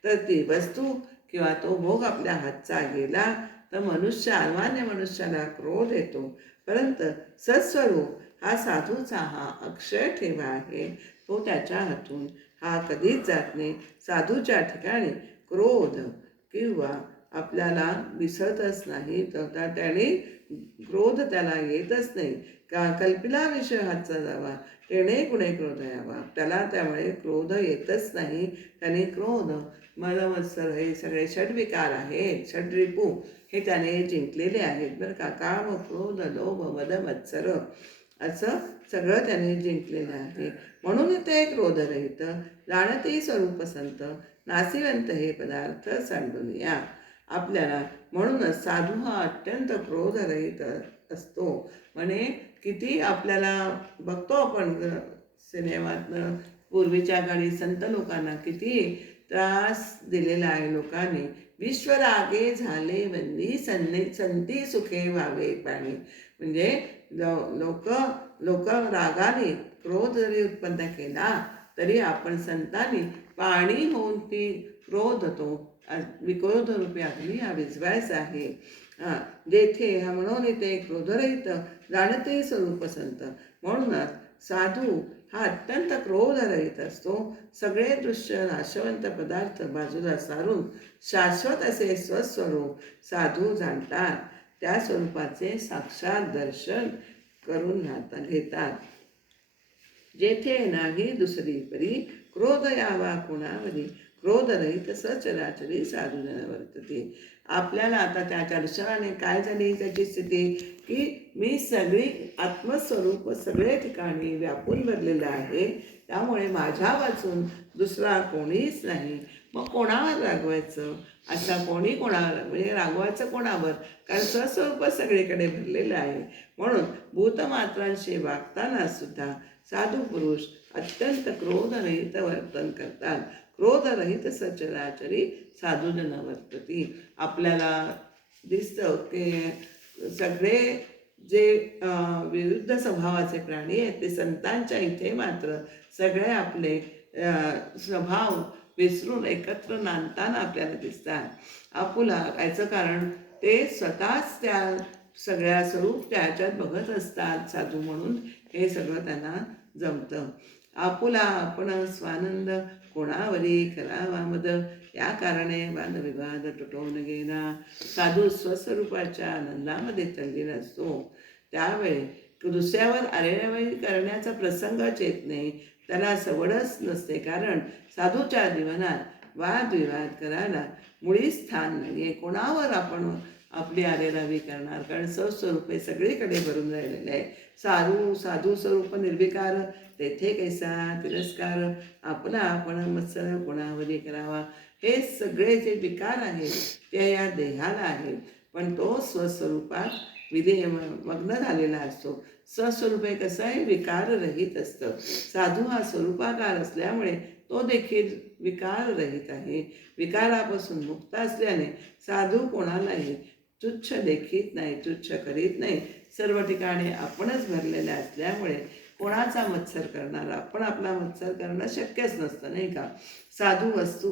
तर ती वस्तू किंवा तो भोग आपल्या हातचा गेला तर सामान्य मनुष्याला क्रोध येतो. परंतु सत्स्वरूप हा साधूचा हा अक्षय ठेवा आहे, तो त्याच्या हातून हा कधीच जात नाही. साधूच्या ठिकाणी क्रोध किंवा आपल्याला दिसतच नाही, तर त्याने क्रोध त्याला येतच नाही. कल्पिला विषय हातचा जावा, तेणे गुणे क्रोध यावा, त्याला त्यामुळे क्रोध येतच नाही. त्याने क्रोध मदमत्सर हे सगळे षड्विकार आहेत, षड्रिपू हे त्याने जिंकलेले आहेत बरं का. काम क्रोध लोभ मदमत्सर असं सगळं त्याने जिंकलेलं आहे. म्हणून ते क्रोधरहित जाणते स्वरूप संत, नासिवंत हे पदार्थ सांडून या. आपल्याला म्हणूनच साधू हा अत्यंत क्रोधरहित असतो. म्हणे किती आपल्याला बघतो आपण सिनेमातनं पूर्वीच्या काळी संत लोकांना किती त्रास दिलेला आहे लोकांनी. विश्वरागे झाले बंदी संती सुखे व्हावे पाणी. म्हणजे लोक रागाने क्रोध जरी उत्पन्न केला तरी आपण संतांनी पाणी होऊन ती क्रोध तो विक्रोध रूपी अग्नी हा विझवायचा आहे. जेथे हा म्हणून इथे क्रोधरहित जाणते स्वरूप संत. म्हणूनच साधू हा अत्यंत क्रोधरहित असतो. सगळे दृश्य नाशवंत पदार्थ बाजूला सारून शाश्वत असे स्वस्वरूप साधू जाणतात. त्या स्वरूपाचे साक्षात दर्शन करून घेतात. जेथे नाही दुसरी परी क्रोध यावा कोणावरी, क्रोधरहित सचराचरी साधूजन वर्तते. आपल्याला आता त्या दर्शनाने काय झाली त्याची स्थिती, की मी सगळी आत्मस्वरूप सगळे ठिकाणी व्यापून भरलेलं आहे. त्यामुळे माझ्या वाचून दुसरा कोणीच नाही. मग कोणावर रागवायचं? असा कोणी कोणावर, म्हणजे रागवायचं कोणावर? कारण स्वस्वरूप सगळीकडे भरलेलं आहे. म्हणून भूतमात्रांशी वागताना सुद्धा साधू पुरुष अत्यंत क्रोधरहित वर्तन करतात. क्रोधरहित सचराचरी साधूजन वर्तती. आपल्याला दिसतं की सगळे जे विरुद्ध स्वभावाचे प्राणी आहेत ते संतांच्या इथे मात्र सगळे आपले स्वभाव विसरून एकत्र नांदताना आपल्याला दिसतात. आपुला याचं कारण ते स्वतःच त्या सगळ्या स्वरूप त्याच्यात बघत असतात साधू म्हणून हे सगळं त्यांना जमतं. आपुला आपण स्वानंद कोणावरी करावा मद, या कारणे वादविवाद तुटवून गेला. साधू स्वस्वरूपाच्या आनंदामध्ये तल्लीन असतो. त्यावेळी दुसऱ्यावर अरेरावी करण्याचा प्रसंगच येत नाही, त्याला सवडच नसते. कारण साधूच्या जीवनात वादविवाद करायला मुळीच स्थान नाही आहे. कोणावर आपण आपली आरेरावी करणार? कारण स्वस्वरूपे सगळीकडे भरून राहिलेले आहे. साधू स्वरूप निर्विकार, तेथे कैसा तिरस्कार, आपला आपण मत्सर कोणावरी करावा. हे सगळे जे विकार आहेत ते या देहाला आहेत, पण तो स्वस्वरूपात मग्न झालेला असतो. स्वस्वरूपे कसं आहे, विकाररहित असतं. साधू हा स्वरूपाकार असल्यामुळे तो देखील विकाररहित आहे. विकारापासून मुक्त असल्याने साधू कोणालाही तुच्छ देखीत नाही, तुच्छ करीत नाही. सर्व ठिकाणी आपणच भरलेले असल्यामुळे कोणाचा मत्सर करणार? आपण आपला मत्सर करणं शक्यच नसतं, नाही का? साधू वस्तू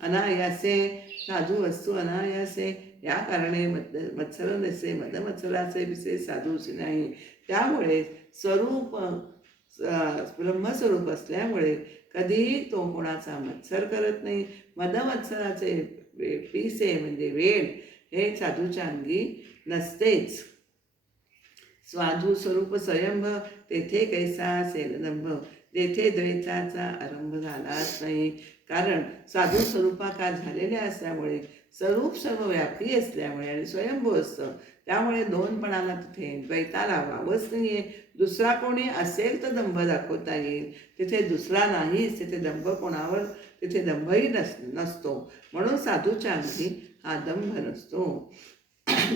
अनायासे, साधू वस्तू अनायासे, या कारणे मत्सर नसे मदमत्सराचे विषय साधूच नाही. त्यामुळे स्वरूप ब्रह्मस्वरूप असल्यामुळे कधीही तो कोणाचा मत्सर करत नाही. मदमत्सराचे पिसे म्हणजे वेळ हे साधूच्या अंगी नसतेच. साधू स्वरूप स्वयंभ, तेथे कैसा सेलदंभ, तेथे द्वैताचा आरंभ झालाच नाही. कारण साधू स्वरूपाकार झालेले असल्यामुळे स्वरूप सर्वव्यापी असल्यामुळे आणि स्वयंभू असतं, त्यामुळे दोनपणाला तिथे द्वैताला वावच नाही आहे. दुसरा कोणी असेल तर दंभ दाखवता येईल, तिथे दुसरा नाहीच. तिथे दंभ कोणावर, तिथे दंभही नसतो. म्हणून साधूच्या अंगी हा दंभ नसतो.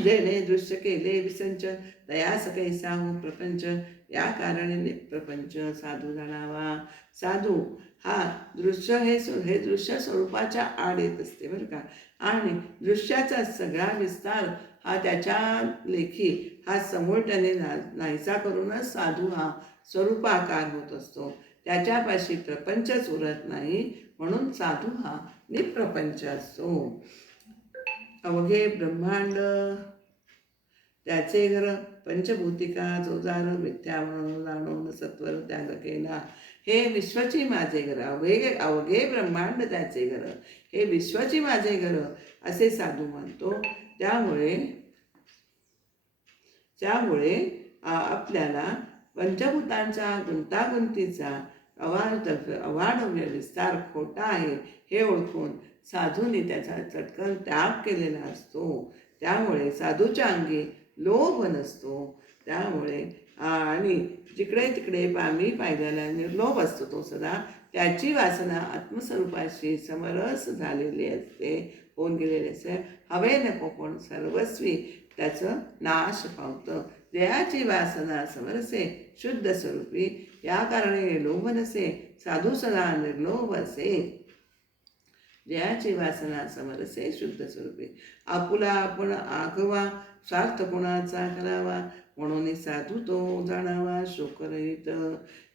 जेणे दृश्य केले विसंच, तयास कैसा हो प्रपंच, या कारणे प्रपंच साधू जाणावा. साधू हा दृश्य हे दृश्य स्वरूपाच्या आड येत असते बरं का. आणि दृश्याचा सगळा विस्तार हा त्याच्या लेखी हा समोर त्याने नाहीसा करूनच साधू हा स्वरूपाकार होत असतो. त्याच्यापाशी प्रपंचच उरत नाही, म्हणून साधू हा निप्रपंच असतो. अवघे ब्रह्मांड त्याचे घर, पंचभूतिका जोजार मिथ्या म्हणून जाणून सत्वर त्याग केला. हे विश्वची माझे घर, अवघे ब्रह्मांड त्याचे घर, हे विश्वची माझे घर असे साधू म्हणतो. त्यामुळे आपल्याला पंचभूतांचा गुंतागुंतीचा अवाढव्य विस्तार खोटा आहे हे ओळखून साधूंनी त्याचा चटकन त्याग केलेला असतो. त्यामुळे साधूच्या अंगी लोभ नसतो. त्यामुळे आणि जिकडे तिकडे मी पाहिलेला निर्लोभ असतो तो सदा. त्याची वासना आत्मस्वरूपाशी समरस झालेली असते, होऊन गेलेली असते. हवे नको पण सर्वस्वी त्याचं नाश पावतं. जयाची वासना समरसे शुद्ध स्वरूपी, या कारणे लोभ नसे साधू सदा निर्लोभ असे. जयाची वासना समरसे शुद्ध स्वरूपी, आपुला आपण आघवा, स्वार्थ कोणाचा करावा, म्हणून साधू तो जाणावा शोकरहित.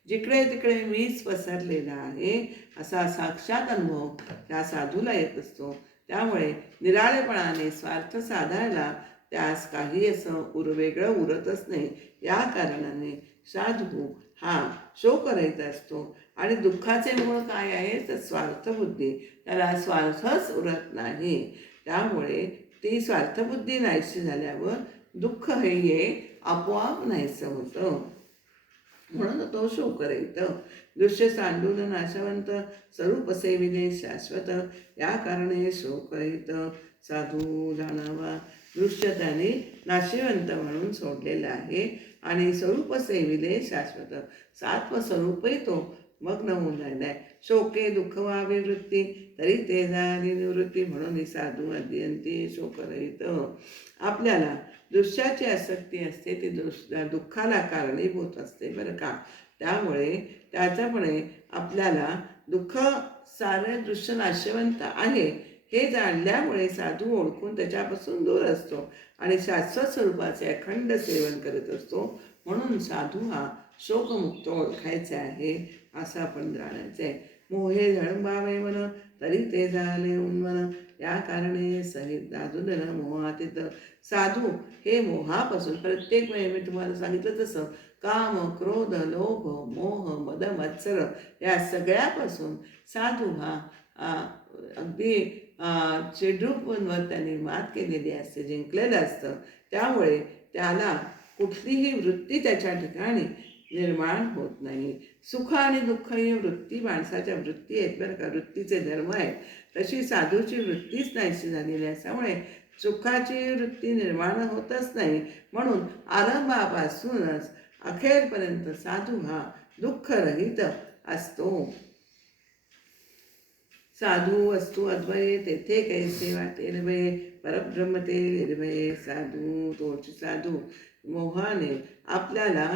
जिकडे तिकडे मीच पसरलेला आहे असा साक्षात अनुभव त्या साधूला येत असतो. त्यामुळे निराळेपणाने स्वार्थ साधायला त्यास काही असं वेगळं उरतच नाही. या कारणाने साधू हा शोकरहित असतो. आणि दुःखाचे मूळ काय आहे तर स्वार्थबुद्धी, त्याला स्वार्थच उरत नाही. त्यामुळे ती स्वार्थबुद्धी नाहीशी झाल्यावर दुःख हे आपोआप नाहीसं होतं. म्हणून तो शोक रहित दृश्य सांडून नाशवंत स्वरूप सेविले शाश्वत, या कारणे शोक रहित साधू जाणावा. दृश्य त्याने नाशिवंत म्हणून सोडलेलं आहे आणि स्वरूप सेविले शाश्वत, सात्व स्वरूपही तो मग्न होऊन राहिला आहे. शोके दुःख व्हावे वृत्ती, तरी ते झाली निवृत्ती, म्हणून साधू अध्यंती शोकरहित. आपल्याला दृश्याची आसक्ती असते, ती दुःखाला कारणीभूत असते बरं का. त्यामुळे त्याच्यामुळे आपल्याला दुःख सारे दृश्य नाशवंत आहे हे जाणल्यामुळे साधू ओळखून त्याच्यापासून दूर असतो आणि शाश्वत स्वरूपाचे अखंड सेवन करत असतो. म्हणून साधू हा शोकमुक्त ओळखायचा आहे असं आपण जाणायचं आहे. मोहे झळंबावे मन, तरी ते झाले उन्मन, या कारणे सहित दादुदन मोहातीत. साधू हे मोहापासून, प्रत्येक वेळी मी तुम्हाला सांगितलं तसं, काम क्रोध लोभ मोह मद मत्सर या सगळ्यापासून साधू हा अगदी चिडूपवर त्यांनी मात केलेली असते, जिंकलेलं असतं. त्यामुळे त्याला कुठलीही वृत्ती त्याच्या ठिकाणी निर्माण होत नाही. सुख आणि दुःख ही वृत्ती माणसाच्या वृत्ती आहेत बरं का, वृत्तीचे धर्म आहेत. तशी साधूची वृत्तीच नाहीशी झालेली असल्यामुळे सुखाची वृत्ती निर्माण होतच नाही. म्हणून आरंभापासूनच अखेरपर्यंत साधू हा दुःखरहित असतो. साधू वस्तू अद्वये, तेथे कैसे वाटे निर्भये, परब्रह्म ते निर्भये. साधू तोच साधू मोहाने आपल्याला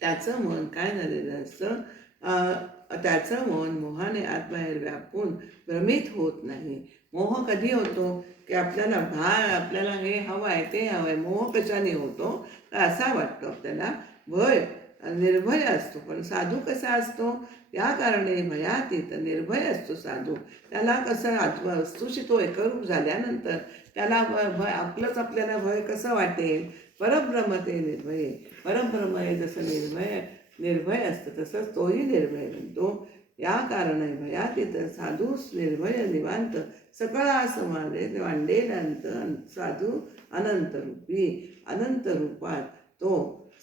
त्याचं मन काय झालेलं असतं, त्याचं मन मोहाने आतबाहेर व्यापून भ्रमित होत नाही. मोह कधी होतो की आपल्याला हे हवं आहे ते हवं आहे. मोह कशाने होतो तर असा वाटतो आपल्याला भय, निर्भय असतो. पण साधू कसा असतो, या कारणे भयातीत निर्भय असतो साधू. त्याला कसं वस्तूशी तो एकरूप झाल्यानंतर त्याला भय आपल्याला भय कसं वाटेल. परब्रह्म ते निर्भय, परब्रह्म हे जसं निर्भय असतं तसंच तोही निर्भय बनतो. या कारणे भयातीत साधूस निर्भय निवांत, सकळा समारे वांडेलांत साधू अनंत रूपी. अनंत रूपात तो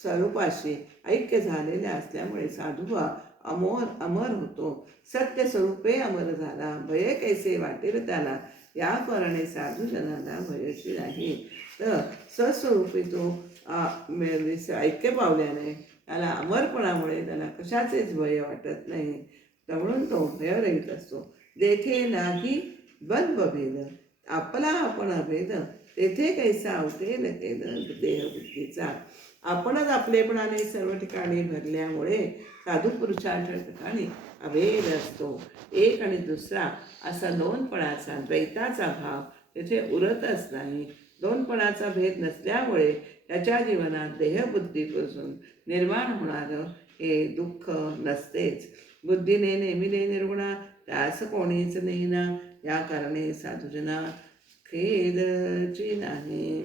स्वरूपाशी ऐक्य झालेल्या असल्यामुळे साधू हा अमर होतो. सत्य स्वरूपे अमर झाला, भय कैसे वाटेल त्याला, या कारणे साधू जनाला भयशी नाही. तर सस्वरूपी तो ऐक्य पावल्याने त्याला अमरपणामुळे त्याला कशाचेच भय वाटत नाही. म्हणून तो भयरहित असतो. देखे नाही बंधभेद, आपला आपण अभेद, तेथे कैसा उठेल खेद देहबुद्धीचा. आपणच आपलेपणाने सर्व ठिकाणी भरल्यामुळे साधू पुरुषाच्या ठिकाणी अभेद असतो. एक आणि दुसरा असा दोनपणाचा द्वैताचा भाव तेथे उरतच नाही. दोनपणाचा भेद नसल्यामुळे त्याच्या जीवनात देहबुद्धीपासून निर्माण होणारं हे दुःख नसतेच. बुद्धीने नेहमीने निर्गुणा, त्यास कोणीच नेईना, या कारणे साधूजना खेदची नाही.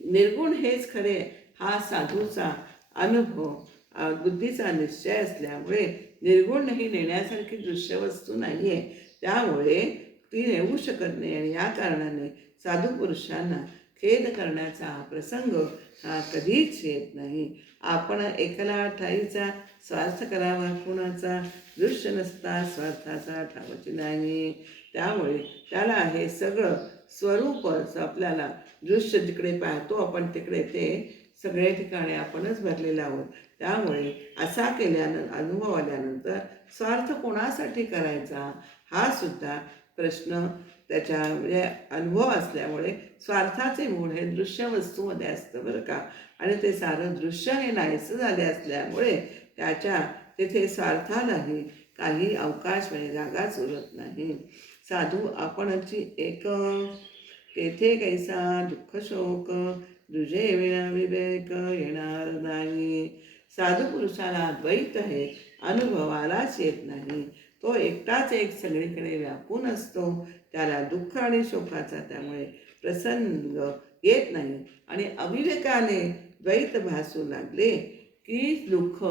निर्गुण हेच खरे हा साधूचा अनुभव, बुद्धीचा निश्चय असल्यामुळे निर्गुण ही नेण्यासारखी दृश्यवस्तू नाही आहे. त्यामुळे ती नेऊ शकत नाही आणि या कारणाने साधू पुरुषांना खेद करण्याचा प्रसंग हा कधीच येत नाही. आपण एकला ठाईचा स्वार्थ करावा कुणाचा, दृश्य नसता स्वार्थाचा ठावाची नाही. त्यामुळे त्याला हे सगळं स्वरूप आपल्याला दृश्य जिकडे पाहतो आपण तिकडे ते सगळे ठिकाणी आपणच भरलेलं आहोत. त्यामुळे असा अनुभव आल्यानंतर स्वार्थ कोणासाठी करायचा हा सुद्धा प्रश्न त्याच्या म्हणजे अनुभव असल्यामुळे स्वार्थाचे मूळ हे दृश्य वस्तूमध्ये असतं बरं का. आणि ते सारं दृश्य हे नाहीसं झाले असल्यामुळे त्याच्या तेथे स्वार्थालाही काही अवकाश म्हणजे जागाच उरत नाही. साधू आपणची एक, तेथे कैसा दुःख शोक, दुजे विना विवेक येणार नाही. साधू पुरुषाला द्वैत हे अनुभवालाच येत नाही. तो एकटाच एक सगळीकडे व्यापून असतो. त्याला दुःख आणि शोकाचा त्यामुळे प्रसंग येत नाही. आणि अविवेकाने द्वैत भासू लागले की दुःख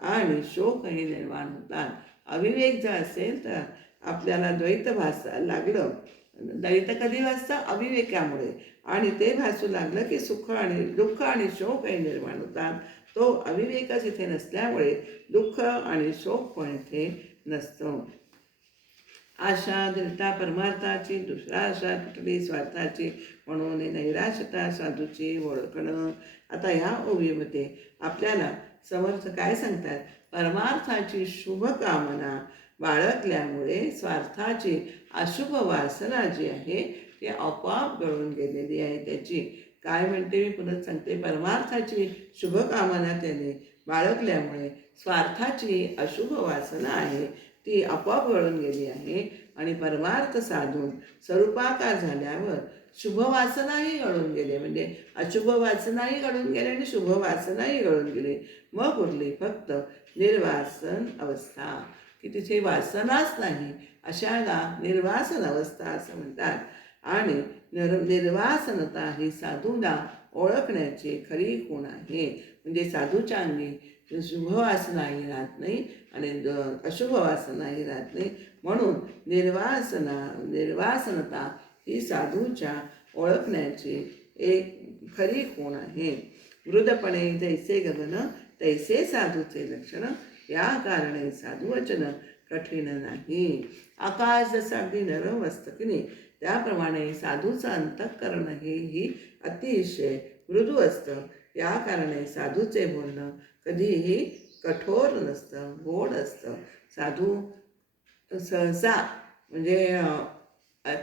आणि शोक हे निर्माण होतात. अविवेक जर असेल तर आपल्याला द्वैत भासायला लागलं दैत कधी वाचतं? अविवेकामुळे. आणि ते भासू लागलं की सुख आणि दुःख आणि शोक हे निर्माण होतात. तो अविवेकच इथे नसल्यामुळे दुःख आणि शोक पण इथे नसतो. आशा दृढता परमार्थाची, दुसरा आशा तुटली स्वार्थाची, म्हणून नैराश्यता साधूची ओळखणं. आता ह्या ओवीमध्ये आपल्याला समर्थ काय सांगतात? परमार्थाची शुभ कामना बाळगल्यामुळे स्वार्थाची अशुभ वासना जी आहे ती आपोआप गळून गेलेली आहे त्याची. काय म्हणते मी पुन्हा सांगते, परमार्थाची शुभ कामना त्याने बाळगल्यामुळे स्वार्थाची अशुभ वासना आहे ती आपोआप गळून गेली आहे. आणि परमार्थ साधून स्वरूपाकार झाल्यावर शुभ वासनाही गळून गेले, म्हणजे अशुभ वासनाही गळून गेले आणि शुभ वासनाही गळून गेली. मग उरली फक्त निर्वासन अवस्था, की तिथे वासनाच नाही, अशाला निर्वासन अवस्था असं म्हणतात. आणि निर्वासनता ही साधूला ओळखण्याची खरी खूण आहे. म्हणजे साधूच्या अंगी शुभ वासनाही राहत नाही आणि अशुभ वासनाही राहत नाही. म्हणून निर्वासनता ही साधूच्या ओळखण्याची एक खरी खूण आहे. वृद्धपणे जैसे गगन तैसे साधूचे लक्षण, या कारणे साधुवचन कठीण नाही. आकाश जसं अगदी नरम असतं की नाही, त्याप्रमाणे साधूचं अंतःकरण हेही अतिशय मृदू असतं. या कारणे साधूचे बोलणं कधीही कठोर नसतं, गोड असतं. साधू सहसा म्हणजे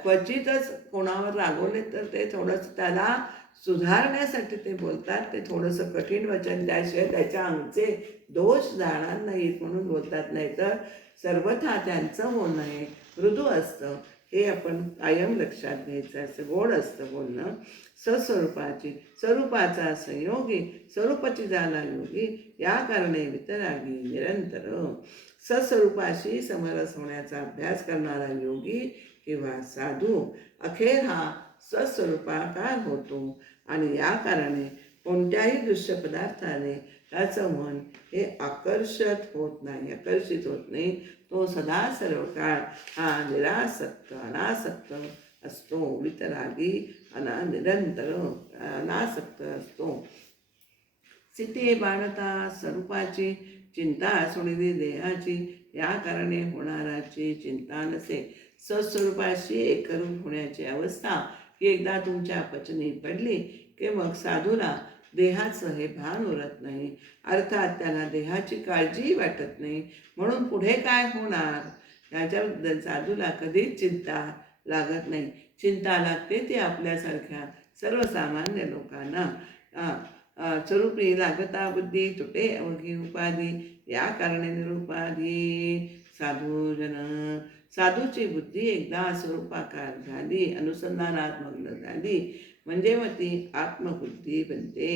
क्वचितच कोणावर रागवले तर ते थोडंसं त्याला सुधारण्यासाठी ते बोलतात. ते थोडंसं कठीण वचन त्याशिवाय त्याच्या अंगचे दोष जाणार नाहीत म्हणून बोलतात. नाही तर सर्वथा त्यांचं बोलणं हे मृदू असतं, हे आपण कायम लक्षात घ्यायचं. असं गोड असतं बोलणं. सस्वरूपाची, स्वरूपाचा संयोगी, स्वरूपाची झाला योगी, या कारणे वितरागी निरंतर. सस्वरूपाशी समरस होण्याचा अभ्यास करणारा योगी किंवा साधू अखेर हा स्वस्वरूपाकार होतो. आणि या कारणे कोणत्याही दृश्य पदार्थाने त्याचं मन हे आकर्षित होत नाही. तो सदा सर्व काळ हा निरासक्त अनासक्त असतो. वितरागी निरंतर अनासक्त असतो. स्थिती बाणता स्वरूपाची, चिंता सोडली देहाची, या कारणे होणाराची चिंता नसे. सस्वरूपाशी एकरूप होण्याची अवस्था ही एकदा तुमच्या पचनी पडली की मग साधूला देहाचं हे भान उरत नाही. अर्थात त्याला देहाची काळजीही वाटत नाही. म्हणून पुढे काय होणार ह्याच्याबद्दल साधूला कधीच चिंता लागत नाही. चिंता लागते ती आपल्यासारख्या सर्वसामान्य लोकांना. स्वरूपी लागता बुद्धी तुटे अवघी उपाधी, या कारणे निरुपाधी साधूजन. साधूची बुद्धी एकदा स्वरूपाकार झाली, अनुसंधानात मग्न झाली, म्हणजे मग ती आत्मबुद्धी बनते.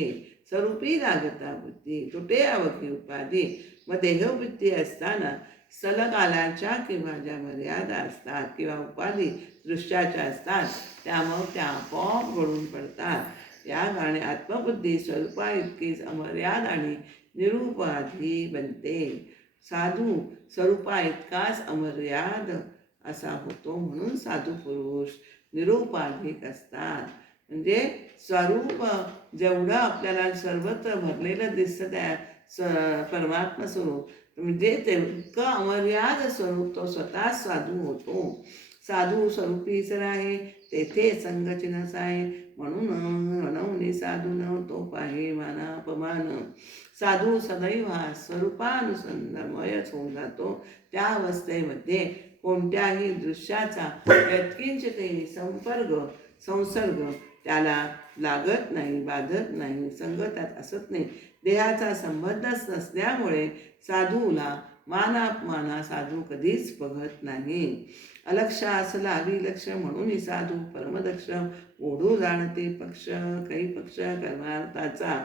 स्वरूपी लागता बुद्धी तुटे अवघी उपाधी. मग देहबुद्धी असताना स्थलकालाच्या किंवा ज्या मर्यादा असतात किंवा उपाधी दृश्याच्या असतात त्या मग त्या आपोआप गळून पडतात. या कारणे आत्मबुद्धी स्वरूपा इतकीच अमर्याद आणि निरुपाधी बनते. साधू स्वरूपा इतकाच अमर्याद असा होतो. म्हणून साधू पुरुष निरुपाधिक असतात. म्हणजे स्वरूप जेवढं आपल्याला सर्वत्र भरलेलं दिसतं त्या परमात्मा स्वरूप, म्हणजे तेवढं अमर्याद स्वरूप तो स्वतः साधू होतो. साधू स्वरूपी जर आहे तेथे संगचिनस आहे, म्हणून म्हणून साधू न तो पाहे मानापमान. साधू सदैव हा स्वरूपानुसंधानमयच होऊन जातो. त्या अवस्थेमध्ये कोणत्याही दृश्याचा यत्किंचितही संसर्ग त्याला लागत नाही, बाधत नाही, संगतात असत नाही. देहाचा संबंधच नसल्यामुळे साधूला मानापमाना साधू कधीच बघत नाही. अलक्ष असला अविलक्ष, म्हणून साधू परमदक्ष. ओढू जाणते पक्ष काही पक्ष कर्मार्थाचा.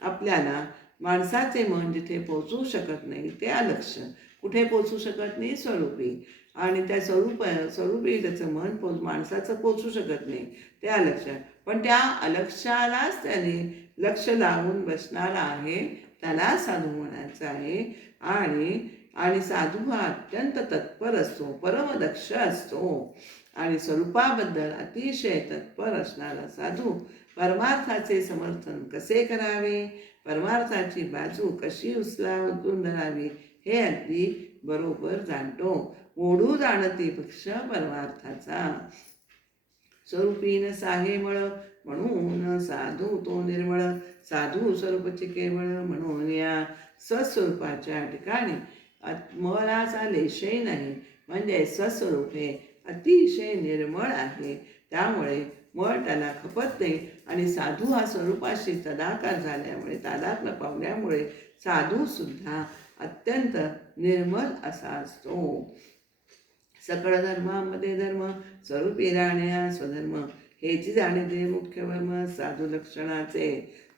आपल्याला माणसाचे मन जिथे पोचू शकत नाही ते अलक्ष. कुठे पोचू शकत नाही? स्वरूपी. आणि त्या स्वरूपी त्याचं मन माणसाचं पोचू शकत नाही ते अलक्ष. पण त्या अलक्षालाच त्याने लक्ष लावून बसणारा आहे, त्याला साधू म्हणायचं आहे. आणि साधू हा अत्यंत तत्पर असतो, परमदक्ष असतो. आणि स्वरूपाबद्दल अतिशय तत्पर असणारा साधू परमार्थाचे समर्थन कसे करावे, परमार्थाची बाजू कशी उचलून धरावी हे अगदी बरोबर जाणतो. ओढू जाणती पक्ष परमार्थाचा, स्वरूपीन साहे मळ म्हणून साधू तो निर्मळ, साधू स्वरूपचे केवळ म्हणून या स्वस्वरूपाच्या ठिकाणी मलाचा लेशही नाही. म्हणजे स्वस्वरूप हे अतिशय निर्मळ आहे, त्यामुळे मळ त्याला खपत नाही. आणि साधू हा स्वरूपाशी तदाकार झाल्यामुळे, तादात्म्य पावल्यामुळे साधू सुद्धा अत्यंत निर्मल असा असतो. सकळ धर्मामध्ये धर्म स्वरूपी राहण्या स्वधर्म हेची जाणीते मुख्य वर्म साधू लक्षणाचे.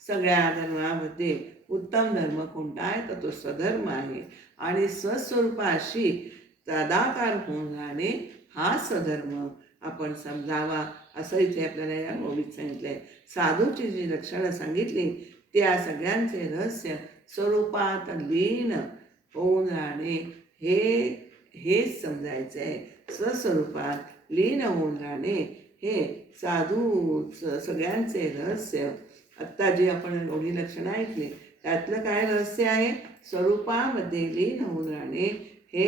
सगळ्या धर्मामध्ये उत्तम धर्म कोणता आहे तर तो स्वधर्म आहे. आणि स्वस्वरूपाशी तदाकार होऊन राहणे हा स्वधर्म आपण समजावा असं इथे आपल्याला या ओळीत सांगितलं आहे. साधूची जी लक्षणं सांगितली त्या सगळ्यांचे रहस्य स्वरूपात लीन होऊन राहणे हेच समजायचं आहे. स्वस्वरूपात लीन होऊन राहणे हे साधू सगळ्यांचे रहस्य. आत्ता जी आपण एवढी लक्षणं ऐकली त्यातलं काय रहस्य आहे, स्वरूपामध्ये लीन होऊन राहणे हे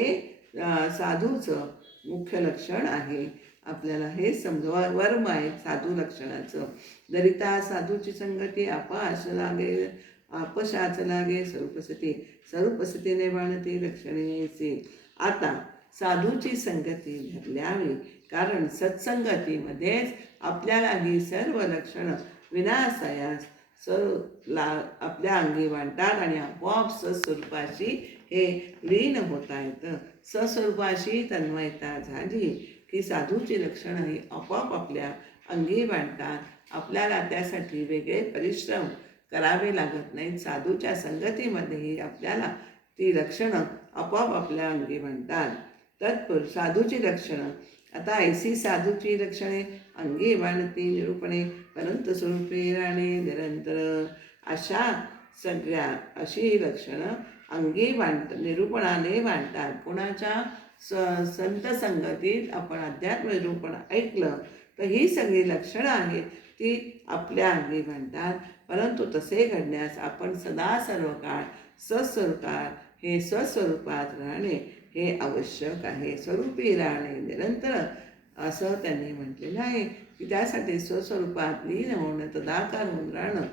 साधूचं मुख्य लक्षण आहे. आपल्याला हे समजवा वर्म आहे साधू लक्षणाचं. दरिता साधूची संगती आपाश लागे, आपशाच लागे स्वरूपसती, स्वरूपसतीने बाणती लक्षणे यायचे. आता साधूची संगती धरल्यावी, कारण सत्संगतीमध्येच आपल्याला ही सर्व लक्षणं विनासायास आपल्या अंगी वाटतात आणि आपोआप सस्वरूपाशी हे लीन होता येतं. सस्वरूपाशी तन्मयता झाली की साधूची लक्षणं ही आपोआप आपल्या अंगी वाटतात. आपल्याला त्यासाठी वेगळे परिश्रम करावे लागत नाहीत. साधूच्या संगतीमध्येही आपल्याला ती लक्षणं आपोआप आपल्या अंगी म्हणतात. तत्पूर्वी साधूची लक्षणं. आता ऐसी साधूची लक्षणे अंगी बाणती निरूपणे परंतु स्वरूपी राहणे निरंतर. अशी लक्षणं अंगी निरूपणाने मांडतात. कोणाच्या संत संगतीत आपण अध्यात्म निरूपण ऐकलं तर ही सगळी लक्षणं आहेत ती आपल्या अंगी मांडतात. परंतु तसे घडण्यास आपण सदा सर्व काळ स्वस्वरूपात राहणे हे आवश्यक आहे. स्वरूपी राहणे निरंतर असं त्यांनी म्हटलेलं आहे की त्यासाठी स्वस्वरूपात लीन होणं, तदाकार होऊन राहणं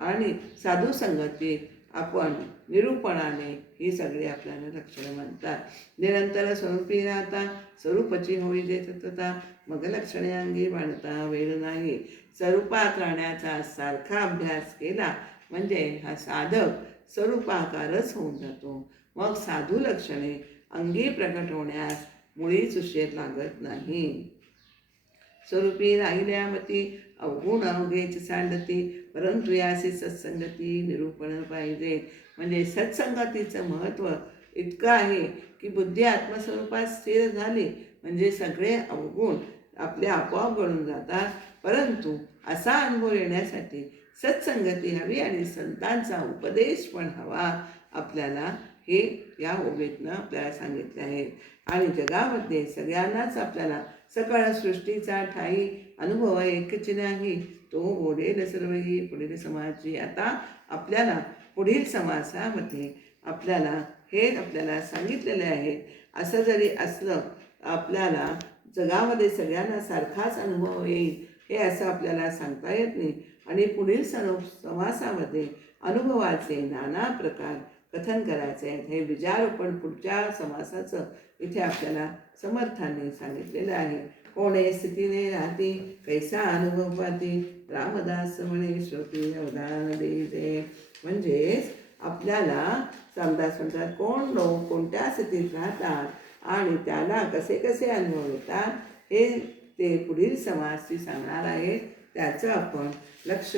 आणि साधू संगतीत आपण निरूपणाने ही सगळी आपल्याला लक्षणं म्हणतात. निरंतर स्वरूपी राहता स्वरूपची होई जे तत्वता, मग लक्षणे अंगी बाणता वेळ नाही. स्वरूपात राहण्याचा सारखा अभ्यास केला म्हणजे हा साधक स्वरूपाकारच होऊन जातो. मग साधू लक्षणे अंगी प्रकट होण्यास मुळीच उशीर लागत नाही. स्वरूपी राहिल्यामती अवगुण अवघेच सांडती, परंतु यासी सत्संगती निरूपण पाहिजे. म्हणजे सत्संगतीचं महत्त्व इतकं आहे की बुद्धी आत्मस्वरूपात स्थिर झाली म्हणजे सगळे अवगुण आपले आपोआप गळून जातात. परंतु असा अनुभव येण्यासाठी सत्संगती हवी आणि संतांचा उपदेश पण हवा आपल्याला, हे या ओवीतनं आपल्याला सांगितले आहे. आणि जगामध्ये सगळ्यांनाच आपल्याला सकळ सृष्टीचा ठाई अनुभव एकच नाही, तो बोलेल सर्वही पुढील समाजी. आता आपल्याला पुढील समासामध्ये आपल्याला सांगितलेले आहे. असं जरी असलं आपल्याला जगामध्ये सगळ्यांना सारखाच अनुभव येईल हे असं आपल्याला सांगता येत नाही. आणि पुढील समासामध्ये अनुभवाचे नाना प्रकार कथन करायचे आहेत. हे विचारोपण पुढच्या समासाचं इथे आपल्याला समर्थाने सांगितलेलं आहे. कोणे स्थितीने राहती कैसा अनुभव पाती, रामदास म्हणे श्रोती अवधान देते. म्हणजेच आपल्याला रामदास म्हणतात कोण लोक कोणत्या स्थितीत राहतात आणि त्याला कसे कसे अनुभव येतात हे ते पुढील समासची सांगणार आहे. त्याचं आपण लक्ष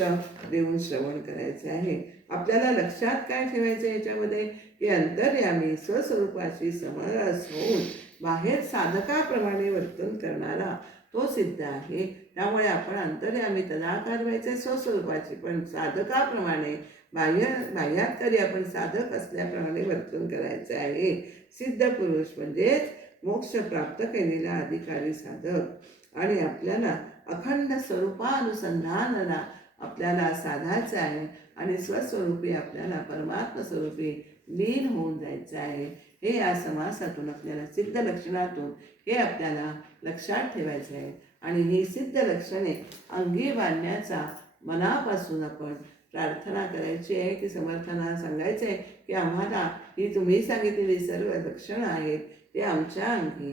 देऊन श्रवण करायचं आहे. आपल्याला लक्षात काय ठेवायचं याच्यामध्ये की अंतर्यामी स्वस्वरूपाशी समरस होऊन बाहेर साधकाप्रमाणे वर्तन करणारा तो सिद्ध आहे. त्यामुळे आपण अंतर्यामी तदाकार व्हायचे स्वस्वरूपाची, पण साधकाप्रमाणे बाह्यात तरी आपण साधक असल्याप्रमाणे वर्तन करायचं आहे. सिद्ध पुरुष म्हणजेच मोक्ष प्राप्त केलेला अधिकारी साधक आणि आपल्याला अखंड स्वरूपानुसंधानाला आपल्याला साधायचं आहे आणि स्वस्वरूपी आपल्याला परमात्म स्वरूपी लीन होऊन जायचं आहे. हे या समासातून आपल्याला सिद्ध लक्षणातून हे आपल्याला लक्षात ठेवायचं आहे. आणि ही सिद्ध लक्षणे अंगी बांधण्याचा मनापासून आपण प्रार्थना करायची आहे की समर्थांना सांगायचं आहे की आम्हाला ही तुम्ही सांगितलेली सर्व लक्षणं आहेत ते आमच्या अंगी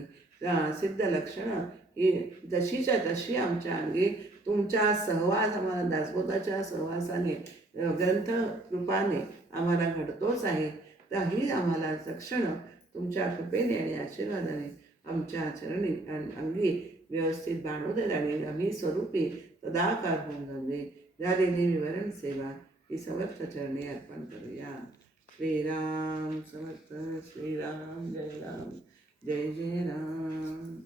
सिद्ध लक्षणं ही जशीच्या तशी आमच्या अंगी तुमच्या सहवास आम्हाला दासबोधाच्या सहवासाने ग्रंथ रूपाने आम्हाला घडतोच आहे. तर ही आम्हाला लक्षणं तुमच्या कृपेने आणि आशीर्वादाने आमच्या चरणी अंगी व्यवस्थित बाणवते आणि आम्ही स्वरूपी सदाकार होऊन जाऊ दे. झालेली विवरण सेवा ही समर्थ चरणी अर्पण करूया. श्रीराम समर्थ. श्रीराम जय राम. जय जय राम.